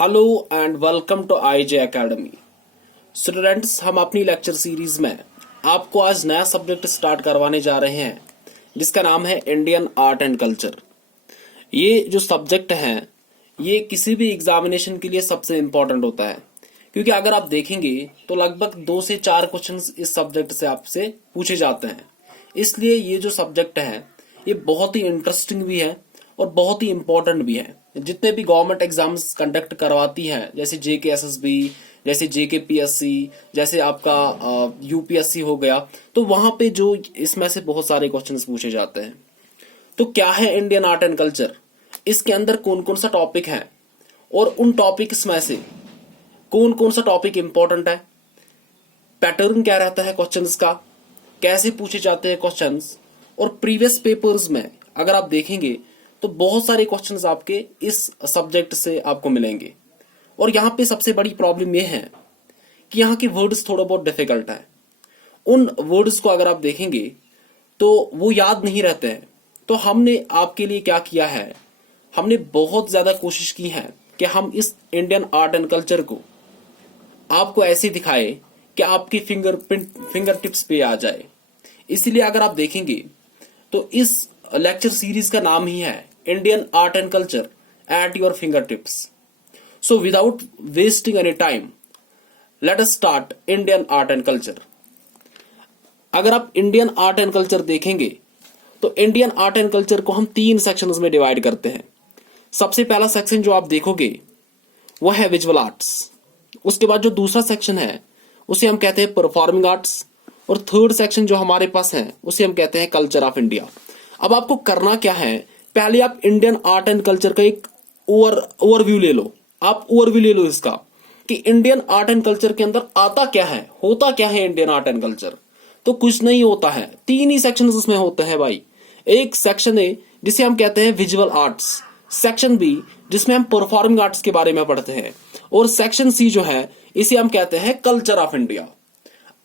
Hello and welcome to IJ academy. Students, हम अपनी lecture series में आपको आज नया सब्जेक्ट स्टार्ट करवाने जा रहे हैं जिसका नाम है इंडियन आर्ट एंड कल्चर। ये जो सब्जेक्ट है ये किसी भी एग्जामिनेशन के लिए सबसे इम्पोर्टेंट होता है, क्योंकि अगर आप देखेंगे तो लगभग 2 से 4 क्वेश्चंस इस सब्जेक्ट से आपसे पूछे जाते हैं। इसलिए ये जो सब्जेक्ट है ये बहुत ही इंटरेस्टिंग भी है और बहुत ही इम्पोर्टेंट भी है। जितने भी गवर्नमेंट एग्जाम्स कंडक्ट करवाती है, जैसे जेके एसएसबी, जैसे जेके पीएससी, जैसे आपका यूपीएससी हो गया, तो वहां पे जो इसमें से बहुत सारे क्वेश्चंस पूछे जाते हैं। तो क्या है इंडियन आर्ट एंड कल्चर, इसके अंदर कौन कौन सा टॉपिक है और उन टॉपिक्स में से कौन कौन सा टॉपिक इंपॉर्टेंट है, पैटर्न क्या रहता है क्वेश्चंस का, कैसे पूछे जाते हैं क्वेश्चंस, और प्रीवियस पेपर्स में अगर आप देखेंगे तो बहुत सारे क्वेश्चंस आपके इस सब्जेक्ट से आपको मिलेंगे। और यहाँ पे सबसे बड़ी प्रॉब्लम ये है कि यहाँ के वर्ड्स थोड़ा बहुत डिफिकल्ट है। उन वर्ड्स को अगर आप देखेंगे तो वो याद नहीं रहते हैं। तो हमने आपके लिए क्या किया है, हमने बहुत ज्यादा कोशिश की है कि हम इस इंडियन आर्ट एंड कल्चर को आपको ऐसे दिखाए कि आपकी फिंगर टिप्स पे आ जाए। इसीलिए अगर आप देखेंगे तो इस लेक्चर सीरीज का नाम ही है Indian art and culture at your finger tips. So without wasting any time let us start Indian art and culture. अगर आप इंडियन आर्ट एंड कल्चर देखेंगे तो इंडियन आर्ट एंड कल्चर को हम 3 सेक्शंस में डिवाइड करते हैं। सबसे पहला सेक्शन जो आप देखोगे वो है विजुअल आर्ट्स। उसके बाद जो दूसरा सेक्शन है उसे हम कहते हैं परफॉर्मिंग आर्ट्स, और थर्ड सेक्शन जो हमारे पास है उसे हम कहते हैं कल्चर ऑफ इंडिया। अब आपको करना क्या है, पहले आप इंडियन आर्ट एंड कल्चर का एक ओवरव्यू ले लो। आप ओवरव्यू ले लो इसका कि इंडियन आर्ट एंड कल्चर के अंदर आता क्या है, होता क्या है इंडियन आर्ट एंड कल्चर। तो कुछ नहीं होता है, 3 ही सेक्शन उसमें होते हैं भाई। एक सेक्शन है जिसे हम कहते हैं विजुअल आर्ट्स, सेक्शन बी जिसमें हम परफॉर्मिंग आर्ट्स के बारे में पढ़ते हैं, और सेक्शन सी जो है इसे हम कहते हैं कल्चर ऑफ इंडिया।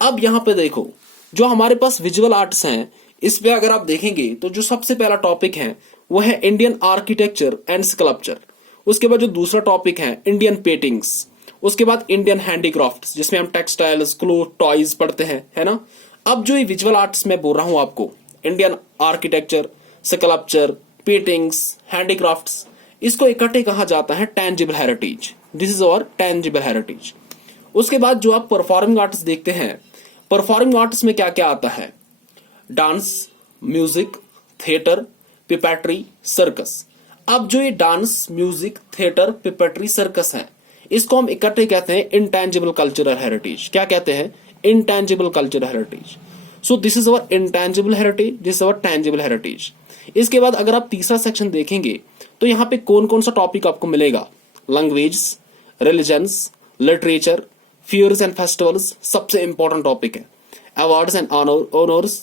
अब यहां पे देखो, जो हमारे पास विजुअल आर्ट्स हैं इस पे अगर आप देखेंगे तो जो सबसे पहला टॉपिक है वो है इंडियन आर्किटेक्चर एंड स्कल्पचर। उसके बाद जो दूसरा टॉपिक है इंडियन पेंटिंग्स, उसके बाद इंडियन हैंडीक्राफ्ट्स जिसमें हम टेक्सटाइल्स, क्लोथ, टॉयज पढ़ते हैं, है ना। अब जो ये विजुअल आर्ट्स में बोल रहा हूं आपको, Indian architecture, sculpture, paintings, handicrafts, इसको इकट्ठे कहा जाता है tangible heritage. This is our tangible heritage. उसके बाद जो आप परफॉर्मिंग आर्ट्स देखते हैं, परफॉर्मिंग आर्ट्स में क्या क्या आता है, डांस, म्यूजिक, थिएटर, पिपेट्री, सर्कस। अब जो ये डांस, म्यूजिक, थिएटर, पिपेट्री, सर्कस है, इसको हम इकट्ठे कहते हैं इंटेंजिबल कल्चरल हेरिटेज। क्या कहते हैं, intangible cultural heritage. So this is our intangible heritage, this is our tangible heritage. इसके बाद अगर आप तीसरा सेक्शन देखेंगे तो यहाँ पे कौन कौन सा टॉपिक आपको मिलेगा, language, religions, literature, fairs and festivals, सबसे इंपॉर्टेंट टॉपिक है, अवार्ड्स एंड ऑनर्स,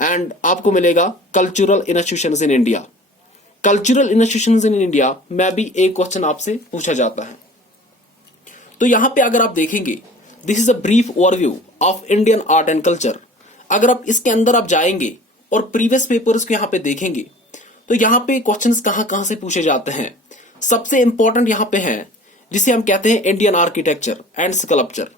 एंड आपको मिलेगा cultural institutions in India. Cultural institutions in India में भी एक क्वेश्चन आपसे पूछा जाता है। तो यहां पे अगर आप देखेंगे, this is a brief overview of Indian art and culture. अगर आप इसके अंदर आप जाएंगे और प्रीवियस पेपर्स को यहां पे देखेंगे तो यहां पे क्वेश्चंस कहां कहां से पूछे जाते हैं। सबसे इंपॉर्टेंट यहां पे है जिसे हम कहते हैं इंडियन आर्किटेक्चर एंड स्कल्पचर।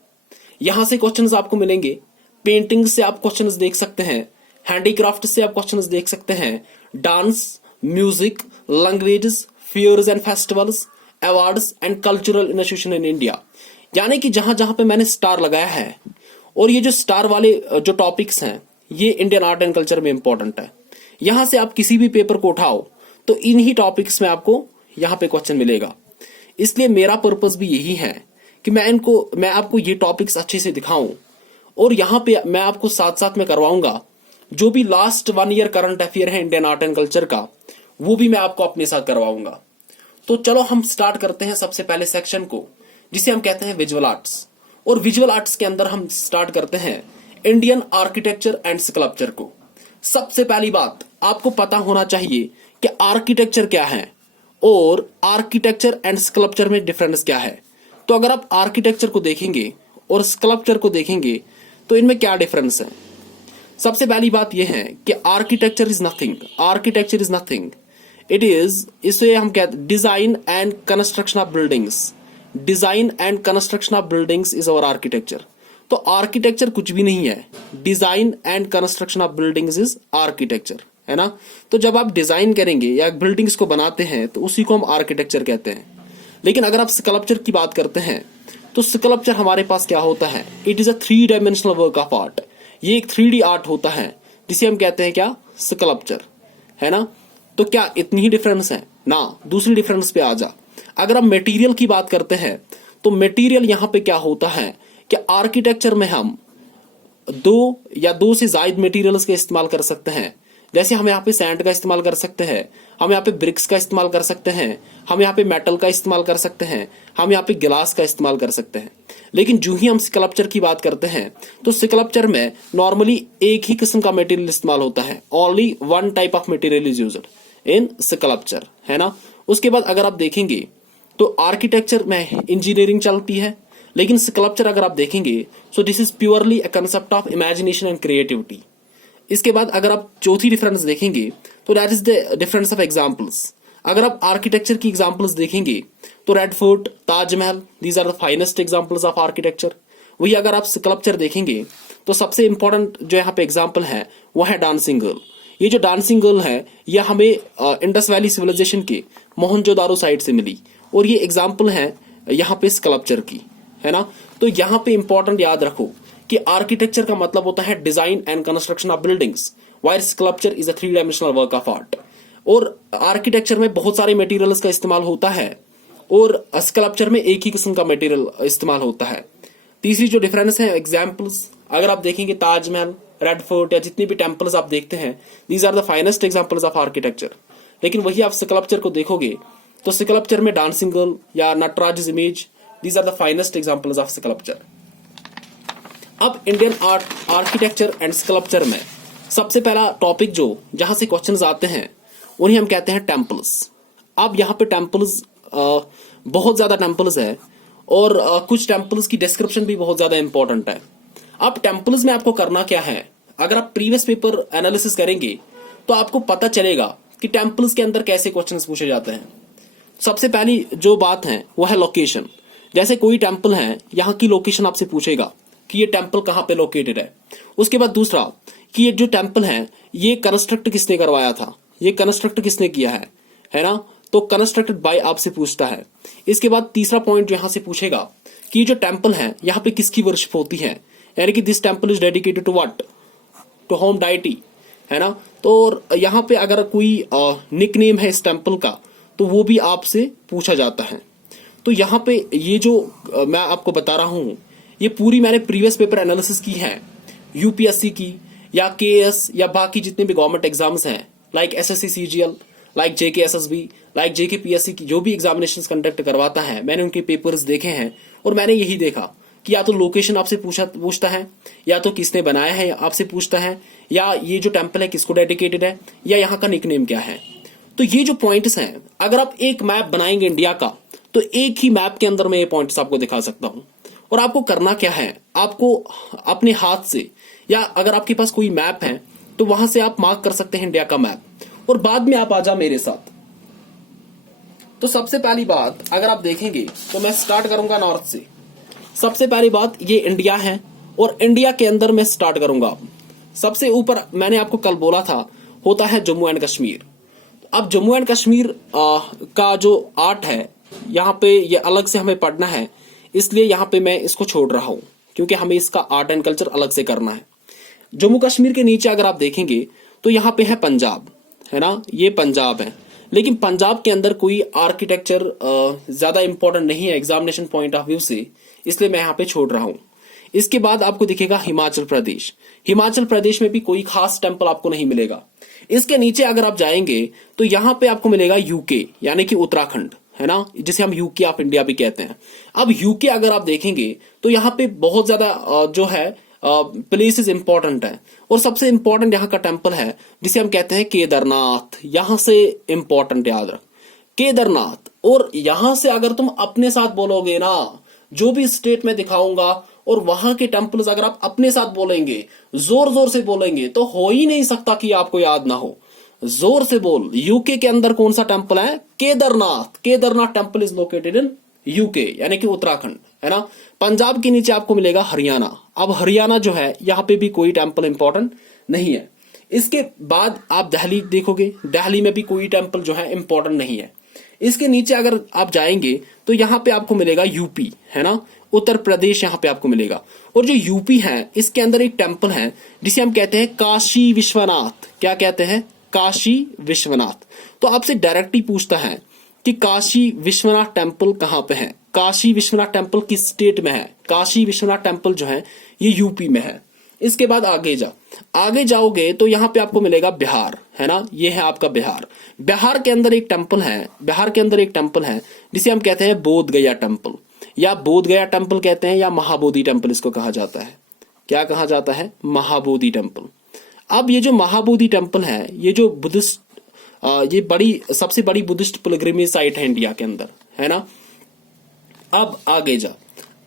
यहां से क्वेश्चंस आपको मिलेंगे। पेंटिंग से आप क्वेश्चंस देख सकते हैं, हैंडीक्राफ्ट से आप क्वेश्चंस देख सकते हैं, dance, music, languages, fairs and festivals, awards and cultural institution in India. यानी कि जहां जहां पे मैंने स्टार लगाया है, और ये जो स्टार वाले जो टॉपिक्स हैं ये इंडियन आर्ट एंड कल्चर में इंपॉर्टेंट है। यहां से आप किसी भी पेपर को उठाओ तो इन्हीं टॉपिक्स में आपको यहां पे क्वेश्चन मिलेगा। इसलिए मेरा पर्पस भी यही है कि मैं आपको ये टॉपिक्स अच्छे से दिखाऊं, और यहां पे मैं आपको साथ साथ में करवाऊंगा जो भी लास्ट 1 ईयर करंट अफेयर है इंडियन आर्ट एंड कल्चर का, वो भी मैं आपको अपने साथ करवाऊंगा। तो चलो हम स्टार्ट करते हैं सबसे पहले सेक्शन को जिसे हम कहते हैं विजुअल आर्ट्स। और विजुअल आर्ट्स के अंदर हम स्टार्ट करते हैं इंडियन आर्किटेक्चर एंड स्कल्पचर को। सबसे पहली बात आपको पता होना चाहिए कि आर्किटेक्चर क्या है और आर्किटेक्चर एंड स्कल्पचर में डिफरेंस क्या है। तो अगर आप आर्किटेक्चर को देखेंगे और स्कल्पचर को देखेंगे तो इनमें क्या डिफरेंस है। सबसे पहली बात यह है कि architecture is nothing, it is, इसे हम कहते design and construction of buildings. Design and construction of buildings is our architecture. तो आर्किटेक्चर कुछ भी नहीं है, design and construction of buildings is architecture, है ना। तो जब आप डिजाइन करेंगे या बिल्डिंग्स को बनाते हैं तो उसी को हम आर्किटेक्चर कहते हैं। लेकिन अगर आप स्कल्पचर की बात करते हैं तो स्कल्पचर हमारे पास क्या होता है, it is a 3 dimensional work of art. ये एक 3D आर्ट होता है जिसे हम कहते हैं क्या, स्कल्पचर, है ना। तो क्या इतनी ही डिफरेंस है ना, दूसरी डिफरेंस पे आ जा। अगर आप मटेरियल की बात करते हैं तो मटेरियल यहां पे क्या होता है कि आर्किटेक्चर में हम 2 या 2 से ज्यादा मटेरियल्स का इस्तेमाल कर सकते हैं। जैसे हम यहाँ पे सैंड का इस्तेमाल कर सकते हैं, हम यहाँ पे ब्रिक्स का इस्तेमाल कर सकते हैं, हम यहाँ पे मेटल का इस्तेमाल कर सकते हैं, हम यहाँ पे गिलास का इस्तेमाल कर सकते हैं। लेकिन जो ही हम स्कल्पचर की बात करते हैं तो स्कल्पचर में नॉर्मली एक ही किस्म का मटेरियल इस्तेमाल होता है, only 1 type of material is used in sculpture, है ना। उसके बाद अगर आप देखेंगे तो आर्किटेक्चर में इंजीनियरिंग चलती है, लेकिन स्कल्पचर अगर आप देखेंगे सो this is purely a concept of imagination and creativity. इसके बाद अगर आप चौथी डिफरेंस देखेंगे तो that is the difference of examples. अगर आप आर्किटेक्चर की एग्जांपल्स देखेंगे तो red fort, Taj Mahal, these are the finest examples of architecture. वही अगर आप स्कल्पचर देखेंगे तो सबसे इंपॉर्टेंट जो यहाँ पे एग्जांपल है वो है डांसिंग गर्ल। ये जो डांसिंग गर्ल है यह हमें इंडस वैली सिविलाइजेशन के मोहनजोदारो साइट से मिली और ये एग्जाम्पल है यहाँ पे स्कल्पचर की, है ना। तो यहाँ पे इंपॉर्टेंट याद रखो कि आर्किटेक्चर का मतलब होता है design and construction of buildings, while sculpture is a 3 dimensional work of art. और आर्किटेक्चर में बहुत सारे मटेरियल्स का इस्तेमाल होता है और स्कल्पचर में एक ही किस्म का मटेरियल इस्तेमाल होता है। तीसरी जो डिफरेंस है एग्जाम्पल्स, अगर आप देखेंगे ताजमहल, रेड फोर्ट या जितनी भी टेम्पल्स आप देखते हैं, these are the finest examples of architecture. लेकिन वही आप स्कल्पचर को देखोगे तो स्कल्पचर में डांसिंग गर्ल या Nataraj image, these are the finest examples of sculpture. अब Indian art, architecture and sculpture में सबसे पहला टॉपिक जो जहां से क्वेश्चंस आते हैं उन्हें हम कहते हैं टेम्पल्स। अब यहाँ पे टेम्पल्स बहुत ज्यादा टेम्पल्स है और कुछ टेम्पल्स की डिस्क्रिप्शन भी बहुत ज्यादा इंपॉर्टेंट है। अब टेम्पल्स में आपको करना क्या है, अगर आप प्रीवियस पेपर एनालिसिस करेंगे तो आपको पता चलेगा कि टेम्पल्स के अंदर कैसे क्वेश्चंस पूछे जाते हैं। सबसे पहली जो बात है वो है लोकेशन। जैसे कोई टेम्पल है, यहाँ की लोकेशन आपसे पूछेगा कि ये टेम्पल कहाँ पे लोकेटेड है। उसके बाद दूसरा कि ये जो टेम्पल है ये कंस्ट्रक्ट किसने करवाया था, ये कंस्ट्रक्ट किसने किया है ना। तो कंस्ट्रक्टेड बाय आपसे पूछता है। इसके बाद तीसरा पॉइंट जो यहाँ से पूछेगा कि ये जो टेम्पल है यहाँ पे किसकी वर्शिप होती है, यानी कि this temple is dedicated to what, to home deity, है ना। तो यहाँ पे अगर कोई निक नेम है इस टेम्पल का तो वो भी आपसे पूछा जाता है। तो यहाँ पे ये जो मैं आपको बता रहा हूं ये पूरी मैंने प्रीवियस पेपर एनालिसिस की है, यूपीएससी की या केएस या बाकी जितने भी गवर्नमेंट एग्जाम्स हैं, like SSC CGL, like JKSSB, like JKPSC की जो भी एग्जामिनेशंस कंडक्ट करवाता है, मैंने उनके पेपर्स देखे हैं और मैंने यही देखा कि या तो लोकेशन आपसे पूछता है, या तो किसने बनाया है आपसे पूछता है, या ये जो टेम्पल है किसको डेडिकेटेड है, या यहाँ का निकनेम क्या है। तो ये जो पॉइंट्स हैं, अगर आप एक मैप बनाएंगे इंडिया का तो एक ही मैप के अंदर मैं ये पॉइंट्स आपको दिखा सकता हूं। और आपको करना क्या है, आपको अपने हाथ से या अगर आपके पास कोई मैप है तो वहां से आप मार्क कर सकते हैं इंडिया का मैप और बाद में आप आ जा मेरे साथ। तो सबसे पहली बात अगर आप देखेंगे तो मैं स्टार्ट करूंगा नॉर्थ से। सबसे पहली बात ये इंडिया है और इंडिया के अंदर मैं स्टार्ट करूंगा। सबसे ऊपर मैंने आपको कल बोला था होता है जम्मू एंड कश्मीर। अब जम्मू एंड कश्मीर का जो आर्ट है यहाँ पे ये अलग से हमें पढ़ना है, इसलिए यहाँ पे मैं इसको छोड़ रहा हूं क्योंकि हमें इसका आर्ट एंड कल्चर अलग से करना है। जम्मू कश्मीर के नीचे अगर आप देखेंगे तो यहाँ पे है पंजाब, है ना, ये पंजाब है। लेकिन पंजाब के अंदर कोई आर्किटेक्चर ज्यादा इंपॉर्टेंट नहीं है एग्जामिनेशन पॉइंट ऑफ व्यू से, इसलिए मैं यहाँ पे छोड़ रहा हूं। इसके बाद आपको दिखेगा हिमाचल प्रदेश। हिमाचल प्रदेश में भी कोई खास टेम्पल आपको नहीं मिलेगा। इसके नीचे अगर आप जाएंगे तो यहाँ पे आपको मिलेगा यूके यानी कि उत्तराखंड, है ना, जिसे हम यूके ऑफ इंडिया भी कहते हैं। अब यूके अगर आप देखेंगे तो यहाँ पे बहुत ज्यादा जो है प्लेसेस इंपॉर्टेंट है और सबसे इंपॉर्टेंट यहाँ का टेम्पल है जिसे हम कहते हैं केदारनाथ। यहां से इंपॉर्टेंट याद रख, केदारनाथ। और यहां से अगर तुम अपने साथ बोलोगे ना, जो भी स्टेट में दिखाऊंगा और वहां के टेम्पल्स अगर आप अपने साथ बोलेंगे, जोर जोर से बोलेंगे, तो हो ही नहीं सकता कि आपको याद ना हो। जोर से बोल, यूके के अंदर कौन सा टेम्पल है, Kedarnath. Kedarnath temple is located in UK यानी कि उत्तराखंड, है ना। पंजाब के नीचे आपको मिलेगा हरियाणा। अब हरियाणा जो है यहाँ पे भी कोई टेम्पल इंपॉर्टेंट नहीं है। इसके बाद आप दिल्ली देखोगे, दिल्ली में भी कोई टेम्पल जो है इंपॉर्टेंट नहीं है। इसके नीचे अगर आप जाएंगे तो यहाँ पे आपको मिलेगा यूपी, है ना, उत्तर प्रदेश यहाँ पे आपको मिलेगा। और जो यूपी है इसके अंदर एक टेम्पल है जिसे हम कहते हैं काशी विश्वनाथ। क्या कहते हैं? काशी विश्वनाथ। तो आपसे डायरेक्टली पूछता है कि काशी विश्वनाथ टेम्पल कहाँ पे है, काशी विश्वनाथ टेम्पल किस स्टेट में है। काशी विश्वनाथ टेम्पल जो है ये यूपी में है। इसके बाद आगे जाओगे तो यहाँ पे आपको मिलेगा बिहार, है ना, ये है आपका बिहार। बिहार के अंदर एक टेम्पल है जिसे हम कहते हैं बोध गया टेम्पल, या बोध गया टेम्पल कहते हैं, या महाबोधि टेम्पल इसको कहा जाता है। क्या कहा जाता है? महाबोधि टेम्पल। अब ये जो महाबोधि टेम्पल है ये जो बुद्धिस्ट ये सबसे बड़ी बुद्धिस्ट पिलग्रिमेज साइट है इंडिया के अंदर, है ना। अब आगे जा,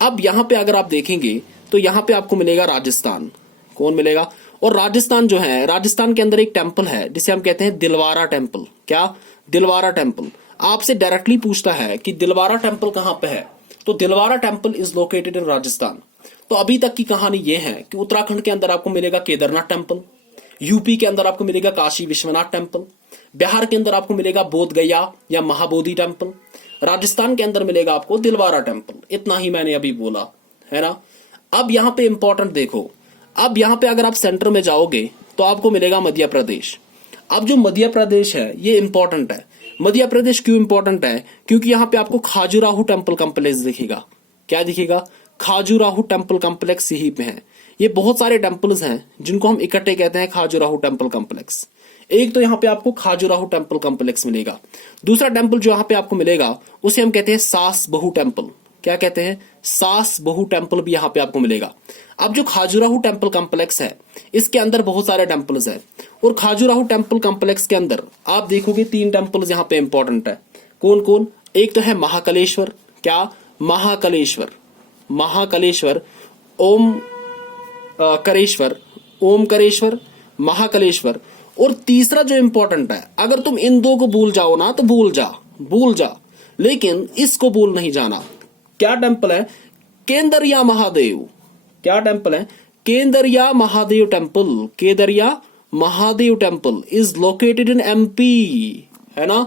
अब यहाँ पे अगर आप देखेंगे तो यहाँ पे आपको मिलेगा राजस्थान। कौन मिलेगा? और राजस्थान जो है, राजस्थान के अंदर एक टेम्पल है जिसे हम कहते हैं दिलवारा टेम्पल। क्या? दिलवारा टेम्पल। आपसे डायरेक्टली पूछता है कि दिलवारा टेम्पल कहाँ पे है, तो दिलवारा टेम्पल इज लोकेटेड इन राजस्थान। तो अभी तक की कहानी ये है कि उत्तराखंड के अंदर आपको मिलेगा केदारनाथ टेम्पल, यूपी के अंदर आपको मिलेगा काशी विश्वनाथ टेम्पल, बिहार के अंदर आपको मिलेगा बोध गया या महाबोधि टेम्पल, राजस्थान के अंदर मिलेगा आपको दिलवारा टेम्पल। इतना ही मैंने अभी बोला, है ना। अब यहाँ पे इंपॉर्टेंट देखो, अब यहाँ पे अगर आप सेंटर में जाओगे तो आपको मिलेगा मध्य प्रदेश। अब जो मध्य प्रदेश है ये इंपॉर्टेंट है। मध्य प्रदेश क्यों इंपॉर्टेंट है? क्योंकि यहाँ पे आपको खाजुराहो टेम्पल कॉम्प्लेक्स दिखेगा। क्या दिखेगा? खाजुराहो टेम्पल कॉम्प्लेक्स यहीं पे है। ये बहुत सारे टेम्पल्स हैं जिनको हम इकट्ठे कहते हैं खाजुराहो टेम्पल कॉम्प्लेक्स। एक तो यहाँ पे आपको खाजुराहो टेम्पल कॉम्प्लेक्स मिलेगा। दूसरा टेम्पल जो यहाँ पे आपको मिलेगा उसे हम कहते हैं सास बहु टेम्पल। क्या कहते हैं? सास बहु टेम्पल भी यहाँ पे आपको मिलेगा। अब जो खाजुराहो टेम्पल कॉम्प्लेक्स है इसके अंदर बहुत सारे टेम्पल्स हैं, और खाजुराहो टेम्पल कॉम्प्लेक्स के अंदर आप देखोगे 3 टेम्पल्स यहाँ पे इंपॉर्टेंट है। कौन कौन? एक तो है महाकालेश्वर। क्या? महाकालेश्वर। महाकालेश्वर, ओमकारेश्वर, महाकालेश्वर। और तीसरा जो इंपॉर्टेंट है, अगर तुम इन 2 को भूल जाओ ना तो भूल जा, लेकिन इसको भूल नहीं जाना। क्या टेम्पल है? केंदरिया महादेव। क्या टेम्पल है? Kendariya Mahadev temple. Kendariya Mahadev temple is located in MP, है ना।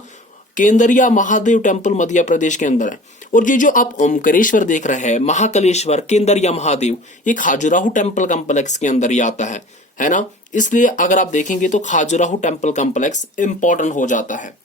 केंदरिया महादेव टेम्पल मध्य प्रदेश के अंदर है। और ये जो आप ओमकारेश्वर देख रहे हैं, महाकालेश्वर, केंदरिया महादेव, ये खाजुराहो टेम्पल कॉम्प्लेक्स के अंदर ही आता है ना। इसलिए अगर आप देखेंगे तो खाजुराहो टेम्पल कॉम्प्लेक्स इंपॉर्टेंट हो जाता है।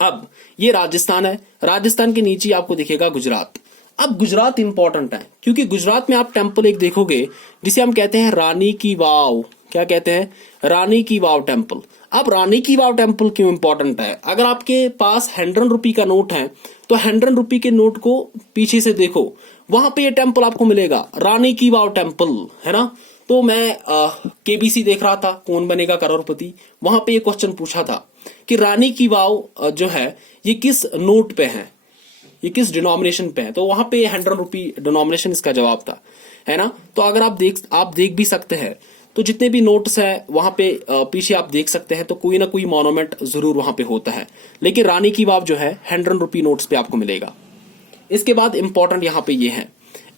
अब ये राजस्थान है, राजस्थान के नीचे आपको दिखेगा गुजरात। अब गुजरात इंपॉर्टेंट है क्योंकि गुजरात में आप टेम्पल एक देखोगे जिसे हम कहते हैं रानी की वाव। क्या कहते हैं? रानी की वाव टेम्पल। अब रानी की वाव टेम्पल क्यों इंपॉर्टेंट है? अगर आपके पास 100 रुपी का नोट है तो 100 रुपी के नोट को पीछे से देखो, वहां पे ये टेम्पल आपको मिलेगा, रानी की वाव टेम्पल, है ना। तो मैं केबीसी देख रहा था, कौन बनेगा करोड़पति, वहां पे ये क्वेश्चन पूछा था कि रानी की वाव जो है ये किस नोट पे है, ये किस डिनोमिनेशन पे है। तो वहां पे 100 रुपी डिनोमिनेशन इसका जवाब था, है ना। तो अगर आप देख भी सकते हैं तो जितने भी नोट्स हैं वहां पे पीछे आप देख सकते हैं तो कोई ना कोई मॉन्यूमेंट जरूर वहां पे होता है, लेकिन रानी की वाव जो है 100 रुपी नोट्स पे आपको मिलेगा। इसके बाद इंपॉर्टेंट यहाँ पे ये है।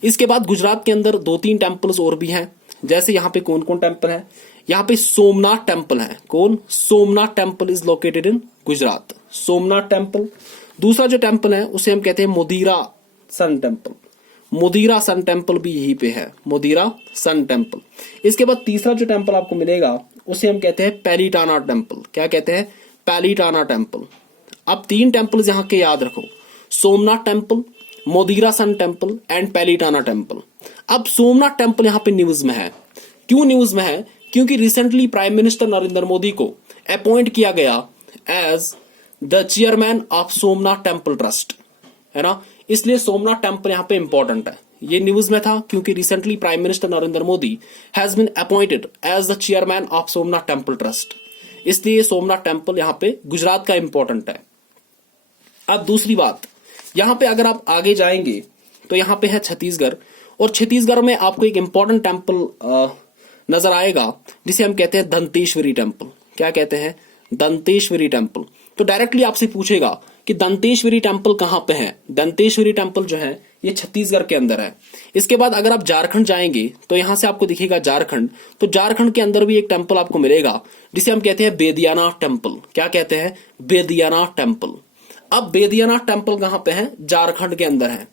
इसके बाद गुजरात के अंदर 2-3 टेम्पल्स और भी हैं। जैसे यहाँ पे कौन कौन टेम्पल है? यहाँ पे सोमनाथ टेम्पल है। कौन? Somnath temple is located in Gujarat. Somnath temple. दूसरा जो टेम्पल है उसे हम कहते हैं मोदीरा sun temple. Modhera sun temple भी यहीं पे है, मोदीरा सन टेम्पल। इसके बाद तीसरा जो टेम्पल आपको मिलेगा उसे हम कहते हैं पैलीटाना टेम्पल। क्या कहते हैं? पैलीटाना टेम्पल। अब 3 टेम्पल्स यहाँ के याद रखो, Somnath temple, Modhera sun temple and Palitana temple. अब सोमनाथ टेम्पल यहाँ पे न्यूज में है। क्यों न्यूज में है? क्योंकि recently prime minister Narendra Modi को अपॉइंट किया गया as the chairman of Somnath temple trust, है ना। इसलिए सोमनाथ टेम्पल यहाँ पे इंपॉर्टेंट है। ये न्यूज में था क्योंकि recently prime minister Narendra Modi has been appointed as the chairman of Somnath temple trust, इसलिए सोमनाथ टेम्पल यहाँ पे गुजरात का इंपॉर्टेंट है। अब दूसरी बात, यहाँ पे अगर आप आगे जाएंगे तो यहाँ पे है छत्तीसगढ़, और छत्तीसगढ़ में आपको एक इंपॉर्टेंट टेम्पल नजर आएगा जिसे हम कहते हैं दंतेश्वरी टेम्पल। क्या कहते हैं? दंतेश्वरी टेम्पल। तो डायरेक्टली आपसे पूछेगा कि दंतेश्वरी टेम्पल कहाँ पे है। दंतेश्वरी टेम्पल जो है ये छत्तीसगढ़ के अंदर है। इसके बाद अगर आप झारखंड जाएंगे तो यहां से आपको दिखेगा झारखंड, तो झारखंड के अंदर भी एक टेम्पल आपको मिलेगा जिसे हम कहते हैं बेदियानाथ टेम्पल। क्या कहते हैं? बेदियानाथ टेम्पल। अब बेदियानाथ टेम्पल कहाँ पे है? झारखंड के अंदर है।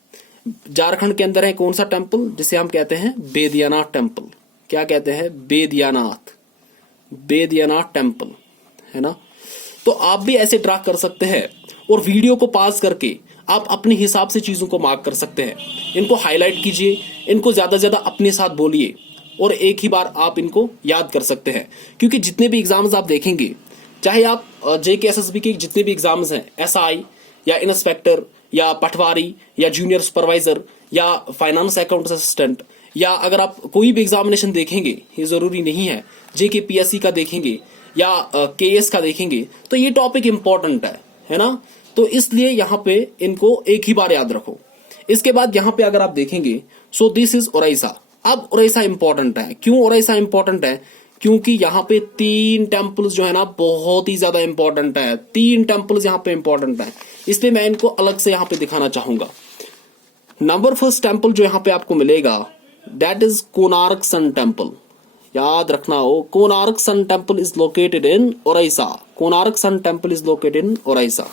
झारखंड के अंदर है कौन सा टेम्पल? जिसे हम कहते हैं बेदियानाथ टेम्पल। क्या कहते हैं? बेदियानाथ, बेदियानाथ टेम्पल, है ना। तो आप भी ऐसे ड्रा कर सकते हैं और वीडियो को पॉज करके आप अपने हिसाब से चीजों को मार्क कर सकते हैं। इनको हाईलाइट कीजिए, इनको ज्यादा से ज्यादा अपने साथ बोलिए और एक ही बार आप इनको याद कर सकते हैं। क्योंकि जितने भी एग्जाम्स आप देखेंगे, चाहे आप JKSSB के जितने भी एग्जाम्स हैं, SI या इंस्पेक्टर या पटवारी या जूनियर सुपरवाइजर या फाइनेंस अकाउंट असिस्टेंट, या अगर आप कोई भी एग्जामिनेशन देखेंगे, ये जरूरी नहीं है JKPSC का देखेंगे या KS का देखेंगे, तो ये टॉपिक इंपॉर्टेंट है ना। तो इसलिए यहां पे इनको एक ही बार याद रखो। इसके बाद यहां पे अगर आप देखेंगे, सो दिस इज ओडिशा। अब ओडिशा इंपॉर्टेंट है। क्यों ओडिशा इंपॉर्टेंट है? क्योंकि यहाँ पे 3 टेम्पल्स जो है ना बहुत ही ज्यादा इंपॉर्टेंट है। 3 टेम्पल्स यहाँ पे इंपॉर्टेंट है, इसलिए मैं इनको अलग से यहाँ पे दिखाना चाहूंगा। नंबर फर्स्ट टेम्पल जो यहाँ पे आपको मिलेगा that is Konark sun temple. याद रखना हो, Konark sun temple is located in Odisha. Konark sun temple is located in Odisha.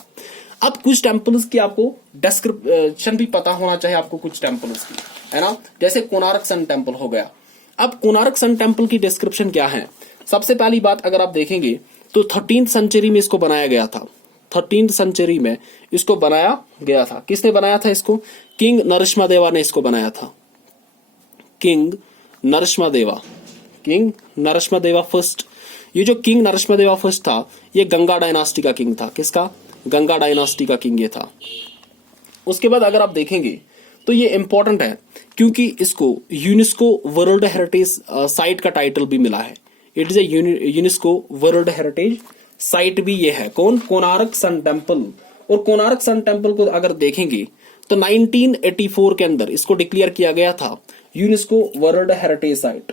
अब कुछ टेम्पल्स की आपको डिस्क्रिप्शन भी पता होना चाहिए आपको, कुछ टेम्पल्स की, है ना। जैसे कोणार्क सन टेम्पल हो गया। अब कोणार्क सन टेम्पल की डिस्क्रिप्शन क्या है? सबसे पहली बात अगर आप देखेंगे तो 13th सेंचुरी में इसको बनाया गया था। 13th सेंचुरी में इसको बनाया गया था। किसने बनाया था इसको? किंग नरसिम्हा ने इसको बनाया था। King Narasimha first. ये जो किंग नरसिम्हा फर्स्ट था, ये गंगा डायनास्टी का किंग था। किसका? गंगा डायनास्टी का किंग ये था। उसके बाद अगर आप देखेंगे तो ये इंपॉर्टेंट है क्योंकि इसको यूनेस्को वर्ल्ड हेरिटेज साइट का टाइटल भी मिला है। It is a UNESCO world heritage site भी ये है। कौन? Konark sun temple. और कोणार्क सन टेम्पल को अगर देखेंगे तो 1984 के अंदर इसको डिक्लेयर किया गया था यूनेस्को वर्ल्ड हेरिटेज साइट।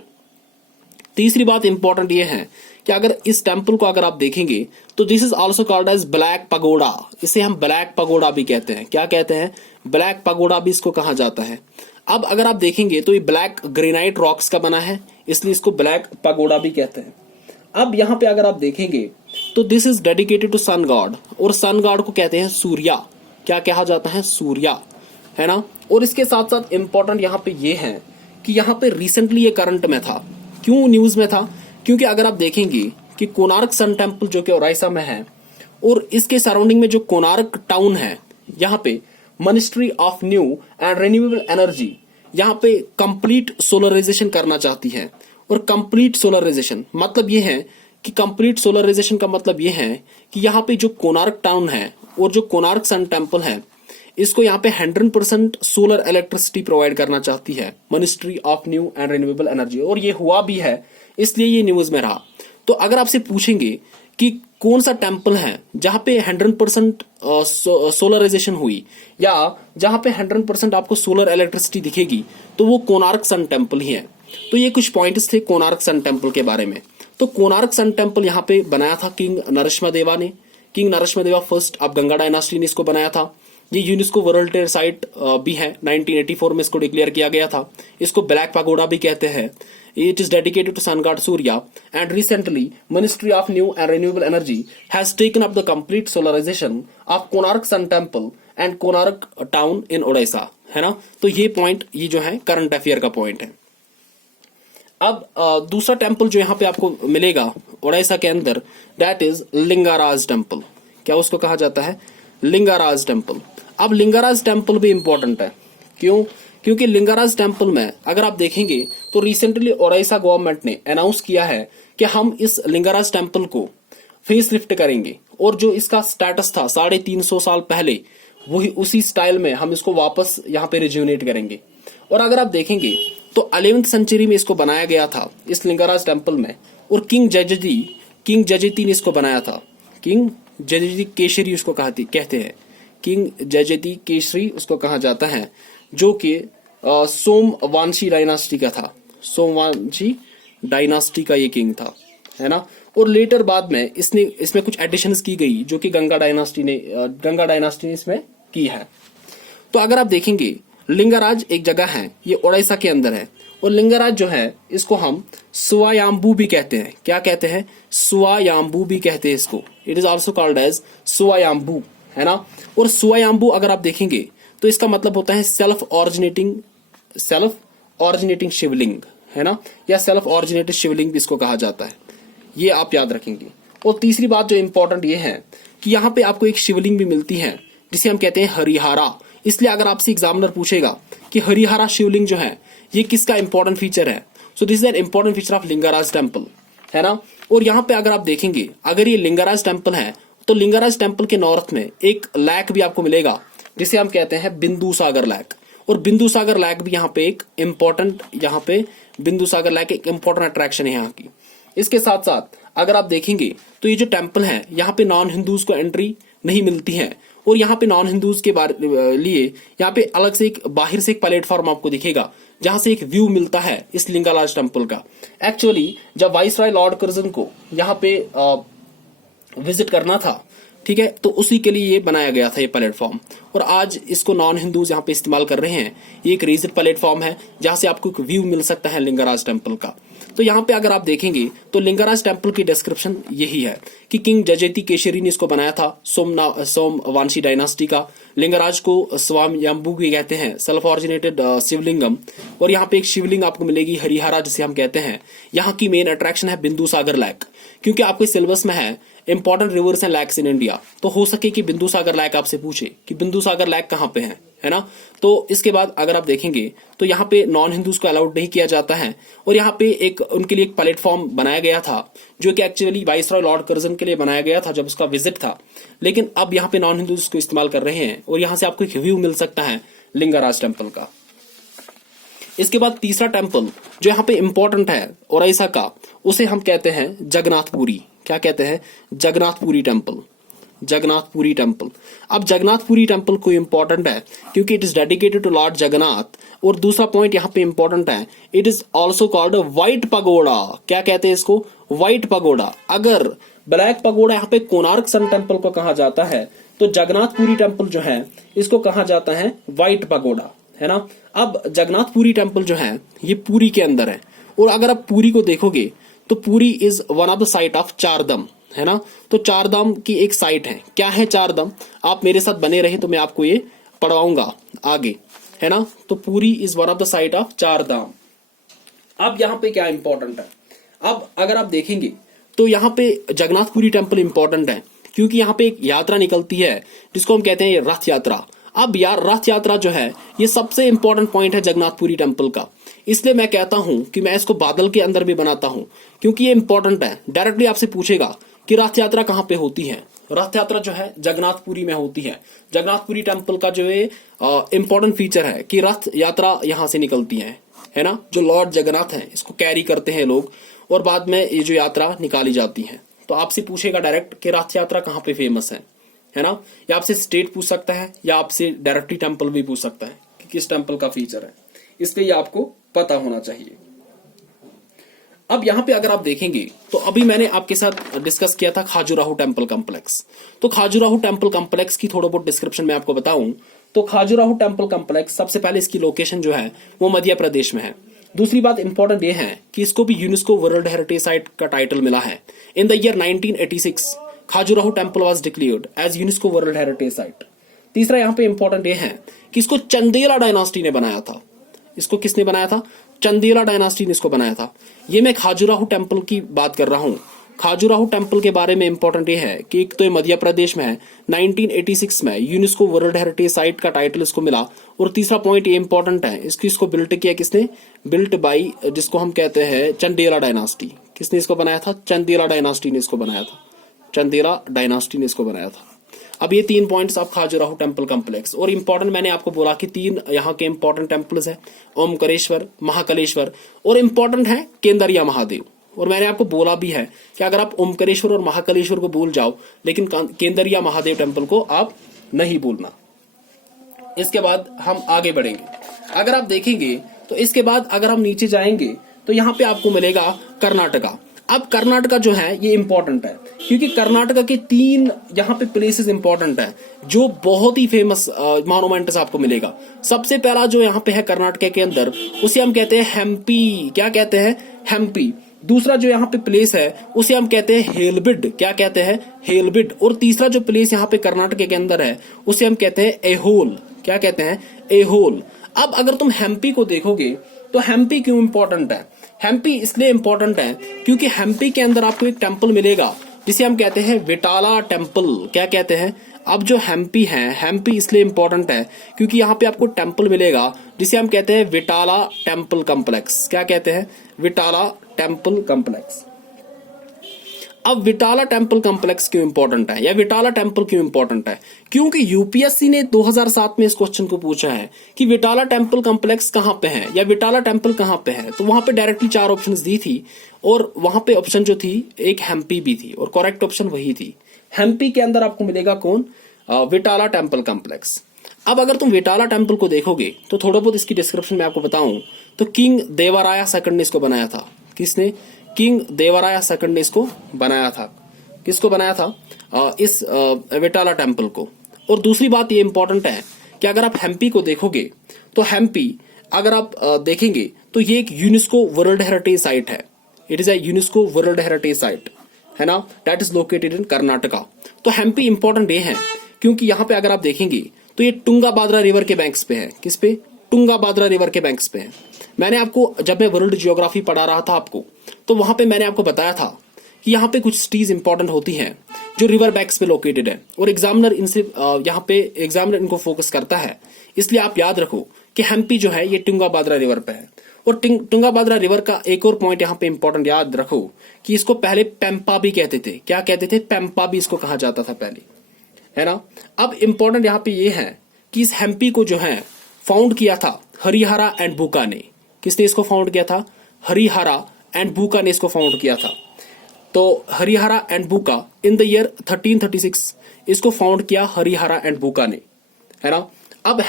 तीसरी बात इंपॉर्टेंट ये है कि अगर इस टेम्पल को अगर आप देखेंगे तो this is also called as black pagoda. इसे हम ब्लैक पगोडा भी कहते हैं। क्या कहते हैं? ब्लैक पगोडा भी इसको कहा जाता है। अब अगर आप देखेंगे तो ये ब्लैक ग्रेनाइट रॉक्स का बना है, इसलिए इसको ब्लैक पगोडा भी कहते हैं। अब यहाँ पे अगर आप देखेंगे तो this is dedicated to sun god, और सन गॉड को कहते हैं सूर्या। क्या कहा जाता है? सूर्या, है ना। और इसके साथ साथ इंपॉर्टेंट यहाँ पे ये है कि यहाँ पे रिसेंटली ये करंट में था। क्यों न्यूज में था? क्योंकि अगर आप देखेंगे कि कोणार्क सन टेम्पल जो कि ओडिशा में है और इसके सराउंडिंग में जो कोणार्क टाउन है, यहाँ पे ministry of new and renewable energy यहाँ पे कंप्लीट सोलराइजेशन करना चाहती है। और कंप्लीट सोलराइजेशन मतलब ये है कि कंप्लीट सोलराइजेशन का मतलब ये है कि यहाँ पे जो कोणार्क टाउन है और जो कोणार्क सन टेम्पल है, इसको यहाँ पे 100% सोलर इलेक्ट्रिसिटी प्रोवाइड करना चाहती है ministry of new and renewable energy. और ये हुआ भी है, इसलिए ये न्यूज में रहा। तो अगर आपसे पूछेंगे कि कौन सा टेम्पल है जहां पे 100% सोलराइजेशन हुई या जहां पे 100% आपको सोलर इलेक्ट्रिसिटी दिखेगी, तो वो कोणार्क सन टेम्पल ही है। तो ये कुछ पॉइंट्स थे कोणार्क सन टेम्पल के बारे में। तो कोणार्क सन टेम्पल यहाँ पे बनाया था किंग नरसिम्हा ने। King Narasimha first of Ganga dynasty ने इसको बनाया था। ये यूनेस्को वर्ल्ड हेरिटेज साइट भी है। 1984 में इसको डिक्लेयर किया गया था। इसको ब्लैक पगोडा भी कहते हैं। It is dedicated to sun god Surya, and recently Ministry of New and Renewable Energy has taken up the complete solarization of Konark Sun Temple and Konark town in Odisha, है ना। तो ये point, ये जो है current affair का point है। अब दूसरा टेम्पल जो यहाँ पे आपको मिलेगा ओडिशा के अंदर, दैट इज लिंगाराज टेम्पल। क्या उसको कहा जाता है? लिंगाराज टेम्पल। अब लिंगाराज टेम्पल भी इंपॉर्टेंट है। क्यों? क्योंकि लिंगाराज टेम्पल में अगर आप देखेंगे तो रिसेंटली ओडिशा गवर्नमेंट ने अनाउंस किया है कि हम इस लिंगाराज टेम्पल को फेस लिफ्ट करेंगे, और जो इसका स्टेटस था 350 साल पहले, वही उसी स्टाइल में हम इसको वापस यहाँ पे रिज्यूनेट करेंगे। और अगर आप देखेंगे तो 11th सेंचुरी में इसको बनाया गया था इस लिंगाराज टेम्पल में, और किंग जयजती ने इसको बनाया था। किंग जयजती केशरी उसको कहते हैं। किंग जयजती केशरी उसको कहा जाता है, जो कि सोमवंशी डायनास्टी का था। सोमवंशी डायनास्टी का ये किंग था। है ना। और लेटर बाद में इसमें कुछ एडिशंस की गई जो कि गंगा डायनास्टी ने इसमें की है। तो अगर आप देखेंगे लिंगराज एक जगह है, ये ओडिशा के अंदर है, और लिंगराज जो है इसको हम सुवायाम्बू भी कहते हैं। क्या कहते हैं? सुवायाम्बू भी कहते हैं इसको। It is also called as Swayambhu, है ना। और सुवायाम्बू अगर आप देखेंगे तो इसका मतलब होता है सेल्फ ऑरिजिनेटिंग शिवलिंग, है ना, या सेल्फ ऑरिजिनेटेड शिवलिंग भी इसको कहा जाता है। ये आप याद रखेंगे। और तीसरी बात जो इंपॉर्टेंट ये है कि यहाँ पे आपको एक शिवलिंग भी मिलती है जिसे हम कहते हैं हरिहरा। इसलिए अगर आपसे एग्जामिनर पूछेगा कि हरिहरा शिवलिंग जो है ये किसका इंपॉर्टेंट फीचर है, सो this is an important feature of Lingaraj temple, है ना। और यहाँ पे अगर आप देखेंगे, अगर ये लिंगराज टेम्पल है तो लिंगराज टेम्पल के नॉर्थ में एक लैक भी आपको मिलेगा जिसे हम कहते हैं बिंदु सागर लैक। और बिंदु सागर लैक भी यहाँ पे एक इंपॉर्टेंट अट्रैक्शन है यहाँ की। इसके साथ साथ अगर आप देखेंगे तो ये जो टेम्पल है यहाँ पे नॉन हिंदूज को एंट्री नहीं मिलती है। और यहाँ पे नॉन हिंदूज के लिए यहाँ पे अलग से एक बाहर से एक प्लेटफॉर्म आपको दिखेगा जहां से एक व्यू मिलता है इस लिंगराज टेम्पल का। एक्चुअली जब वाइसराय लॉर्ड कर्जन को यहाँ पे विजिट करना था, ठीक है, तो उसी के लिए ये बनाया गया था ये प्लेटफॉर्म। और आज इसको नॉन हिंदूज यहाँ पे इस्तेमाल कर रहे हैं। ये एक रेज्ड प्लेटफॉर्म है जहां से आपको एक व्यू मिल सकता है लिंगराज टेम्पल का। तो यहाँ पे अगर आप देखेंगे तो लिंगराज टेम्पल की डिस्क्रिप्शन यही है कि किंग जजेती केशरी ने इसको बनाया था, सोमवंशी डायनास्टी का। लिंगराज को स्वामयंबू भी कहते हैं, सेल्फ ऑरिजिनेटेड शिवलिंगम। और यहाँ पे एक शिवलिंग आपको मिलेगी हरिहरा जिसे हम कहते हैं। यहाँ की मेन अट्रैक्शन है बिंदु सागर लैक, क्योंकि आपके सिलेबस में है important rivers and lakhs in India, तो हो सके कि बिंदु सागर लैक आपसे पूछे कि बिंदु सागर लैक कहाँ पे है ना। तो इसके बाद अगर आप देखेंगे तो यहाँ पे नॉन हिंदूज को अलाउड नहीं किया जाता है। और यहाँ पे एक उनके लिए एक प्लेटफॉर्म बनाया गया था जो कि एक्चुअली वाइसरॉय लॉर्ड कर्जन के लिए बनाया गया था जब उसका विजिट था, लेकिन अब यहाँ पे नॉन हिंदूज को इस्तेमाल कर रहे हैं। और यहाँ से आपको एक व्यू मिल सकता है लिंगराज टेम्पल का। इसके बाद तीसरा टेम्पल जो यहाँ पे इंपॉर्टेंट है ओडिशा का, उसे हम कहते हैं जगन्नाथपुरी। क्या कहते हैं? जगन्नाथपुरी टेम्पल। जगन्नाथपुरी टेम्पल। अब जगन्नाथपुरी टेम्पल को इंपॉर्टेंट है क्योंकि it is dedicated to lord Jagannath. और दूसरा पॉइंट यहाँ पे इंपॉर्टेंट है, it is also called white pagoda. क्या कहते हैं इसको? White pagoda. अगर ब्लैक पगोड़ा यहाँ पे कोणार्क सन टेम्पल को कहा जाता है, तो जगन्नाथपुरी टेम्पल जो है इसको कहा जाता है व्हाइट पगोड़ा, है ना। अब जगन्नाथपुरी टेम्पल जो है ये पुरी के अंदर है। और अगर आप पुरी को देखोगे तो Puri is one of the site of Chardham, है ना। तो चारधाम की एक साइट है। क्या है चारधाम? आप मेरे साथ बने रहे तो मैं आपको ये पढ़वाऊंगा आगे, है ना। तो Puri is one of the site of Chardham. अब यहाँ पे क्या इंपॉर्टेंट है, अब अगर आप देखेंगे तो यहाँ पे जगन्नाथपुरी टेम्पल इंपॉर्टेंट है क्योंकि यहाँ पे एक यात्रा निकलती है जिसको हम कहते हैं रथ यात्रा। अब यार रथ यात्रा जो है ये सबसे इंपॉर्टेंट पॉइंट है जगन्नाथपुरी टेम्पल का। इसलिए मैं कहता हूं कि मैं इसको बादल के अंदर भी बनाता हूं क्योंकि ये इंपॉर्टेंट है। डायरेक्टली आपसे पूछेगा कि रथ यात्रा कहाँ पे होती है। रथ यात्रा जो है जगन्नाथपुरी में होती है। जगन्नाथपुरी टेम्पल का जो है इंपॉर्टेंट फीचर है कि रथ यात्रा यहाँ से निकलती है ना। जो लॉर्ड जगन्नाथ है इसको कैरी करते हैं लोग और बाद में ये जो यात्रा निकाली जाती है। तो आपसे पूछेगा डायरेक्ट कि रथ यात्रा कहाँ पे फेमस है ना। या आपसे स्टेट पूछ सकता है या आपसे डायरेक्टली टेम्पल भी पूछ सकता है कि किस टेम्पल का फीचर है। इसलिए आपको पता होना चाहिए। अब यहाँ पे अगर आप देखेंगे तो अभी मैंने आपके साथ डिस्कस किया था खाजुराहो टेम्पल कॉम्प्लेक्स। तो खाजुराहो टेम्पल कॉम्प्लेक्स की थोड़ा बहुत डिस्क्रिप्शन में आपको बताऊं तो खाजुराहो टेम्पल कॉम्प्लेक्स सबसे पहले इसकी लोकेशन जो है वो मध्य प्रदेश में है। दूसरी बात इंपॉर्टेंट ये है कि इसको भी यूनेस्को वर्ल्ड हेरिटेज साइट का टाइटल मिला है। In the year 1986 Khajuraho temple was declared as UNESCO world heritage site. तीसरा यहाँ पे इंपॉर्टेंट ये है कि इसको चंदेला डायनास्टी ने बनाया था। इसको किसने बनाया था? चंदेला डायनास्टी ने इसको बनाया था। ये मैं खाजुराहो टेम्पल की बात कर रहा हूँ। खाजुराहो टेम्पल के बारे में इंपॉर्टेंट ये है कि एक तो ये मध्य प्रदेश में है, 1986 में यूनेस्को वर्ल्ड हेरिटेज साइट का टाइटल इसको मिला। और तीसरा पॉइंट ये इंपॉर्टेंट है, इसको बिल्ट किया किसने? बिल्ट बाई जिसको हम कहते हैं चंदेला डायनास्टी। किसने इसको बनाया था? चंदेला डायनास्टी ने इसको बनाया था। चंदेला डायनास्टी ने इसको बनाया था। अब ये 3 पॉइंट्स आप खाजुराहो टेम्पल कॉम्प्लेक्स। और इंपॉर्टेंट मैंने आपको बोला कि 3 यहाँ के इंपॉर्टेंट टेम्पल्स है, ओमकारेश्वर, महाकालेश्वर और इंपॉर्टेंट है केंदरिया महादेव। और मैंने आपको बोला भी है कि अगर आप ओमकारेश्वर और महाकालेश्वर को भूल जाओ लेकिन केंदरिया महादेव टेम्पल को आप नहीं भूलना। इसके बाद हम आगे बढ़ेंगे। अगर आप देखेंगे तो इसके बाद अगर हम नीचे जाएंगे तो यहाँ पे आपको मिलेगा कर्नाटका। अब कर्नाटका जो है ये इंपॉर्टेंट है क्योंकि कर्नाटका के 3 यहाँ पे प्लेसेस इंपॉर्टेंट है जो बहुत ही फेमस मॉन्यूमेंट्स आपको मिलेगा। सबसे पहला जो यहाँ पे है कर्नाटका के अंदर उसे हम कहते हैं हम्पी। क्या कहते हैं? हम्पी। दूसरा जो यहाँ पे प्लेस है उसे हम कहते हैं हेलबिड। क्या कहते हैं? हेलबिड। और तीसरा जो प्लेस यहाँ पे कर्नाटक के अंदर है उसे हम कहते हैं एहोल। क्या कहते हैं? एहोल। अब अगर तुम हम्पी को देखोगे तो हम्पी क्यों इंपॉर्टेंट है? हम्पी इसलिए इंपॉर्टेंट है क्योंकि हम्पी के अंदर आपको एक टेम्पल मिलेगा जिसे हम कहते हैं विटाला टेम्पल। क्या कहते हैं? अब जो हम्पी है, हम्पी इसलिए इंपॉर्टेंट है क्योंकि यहाँ पे आपको टेम्पल मिलेगा जिसे हम कहते हैं विटाला टेम्पल कॉम्प्लेक्स। क्या कहते हैं? विटाला टेम्पल कॉम्प्लेक्स। अब विटाला टेम्पल कॉम्प्लेक्स क्यों इंपॉर्टेंट है या विटाला टेम्पल क्यों इंपॉर्टेंट है? क्योंकि यूपीएससी ने 2007 में इस क्वेश्चन को पूछा है कि विटाला टेम्पल कॉम्प्लेक्स कहां पे है या विटाला टेम्पल कहां पे है। तो वहां पे डायरेक्टली 4 ऑप्शंस दी थी और वहां पे ऑप्शन जो थी एक हम्पी भी थी और करेक्ट ऑप्शन वही थी। हम्पी के अंदर आपको मिलेगा कौन? विटाला टेम्पल कॉम्प्लेक्स। अब अगर तुम विटाला टेम्पल को देखोगे तो थोड़ा बहुत इसकी डिस्क्रिप्शन में आपको बताऊं तो किंग देवराया सेकंड ने इसको बनाया था। किसने? किंग देवराया सेकंड ने इसको बनाया था। किसको बनाया था? इस विटाला टेम्पल को। और दूसरी बात ये इंपॉर्टेंट है कि अगर आप हम्पी को देखोगे तो हम्पी अगर आप देखेंगे तो ये एक यूनेस्को वर्ल्ड हेरिटेज साइट है। It is a UNESCO world heritage site है ना, दैट इज लोकेटेड इन कर्नाटका। तो हम्पी इंपॉर्टेंट ये है क्योंकि यहाँ पे अगर आप देखेंगे तो ये टुंगा बाद्रा रिवर के बैंक्स पे है। किस पे? टुंगा बाद्रा रिवर के बैंक्स पे है। मैंने आपको जब मैं वर्ल्ड जियोग्राफी पढ़ा रहा था आपको तो वहां पे मैंने आपको बताया था कि यहाँ पे कुछ सिटीज इंपॉर्टेंट होती हैं जो रिवर बैंक्स पे लोकेटेड है और एग्जामिनर इनसे यहाँ पे एग्जामिनर इनको फोकस करता है। इसलिए आप याद रखो कि हम्पी जो है ये टुंगा बाद्रा रिवर पे है। और टुंगा बाद्रा रिवर का एक और पॉइंट यहाँ पे इंपॉर्टेंट याद रखो कि इसको पहले पेम्पा भी कहते थे। क्या कहते थे? पेम्पा भी इसको कहा जाता था पहले, है ना। अब इंपॉर्टेंट यहाँ पे ये है कि इस हम्पी को जो है फाउंड किया था हरिहरा एंड बुका ने। किसने इसको फाउंड किया था? हरिहरा एंड बुका ने इसको फाउंड किया था। तो हरिहरा एंड बुका इन द ईयर 1336 इसको फाउंड किया हरिहरा एंड बुका ने, है ना। अब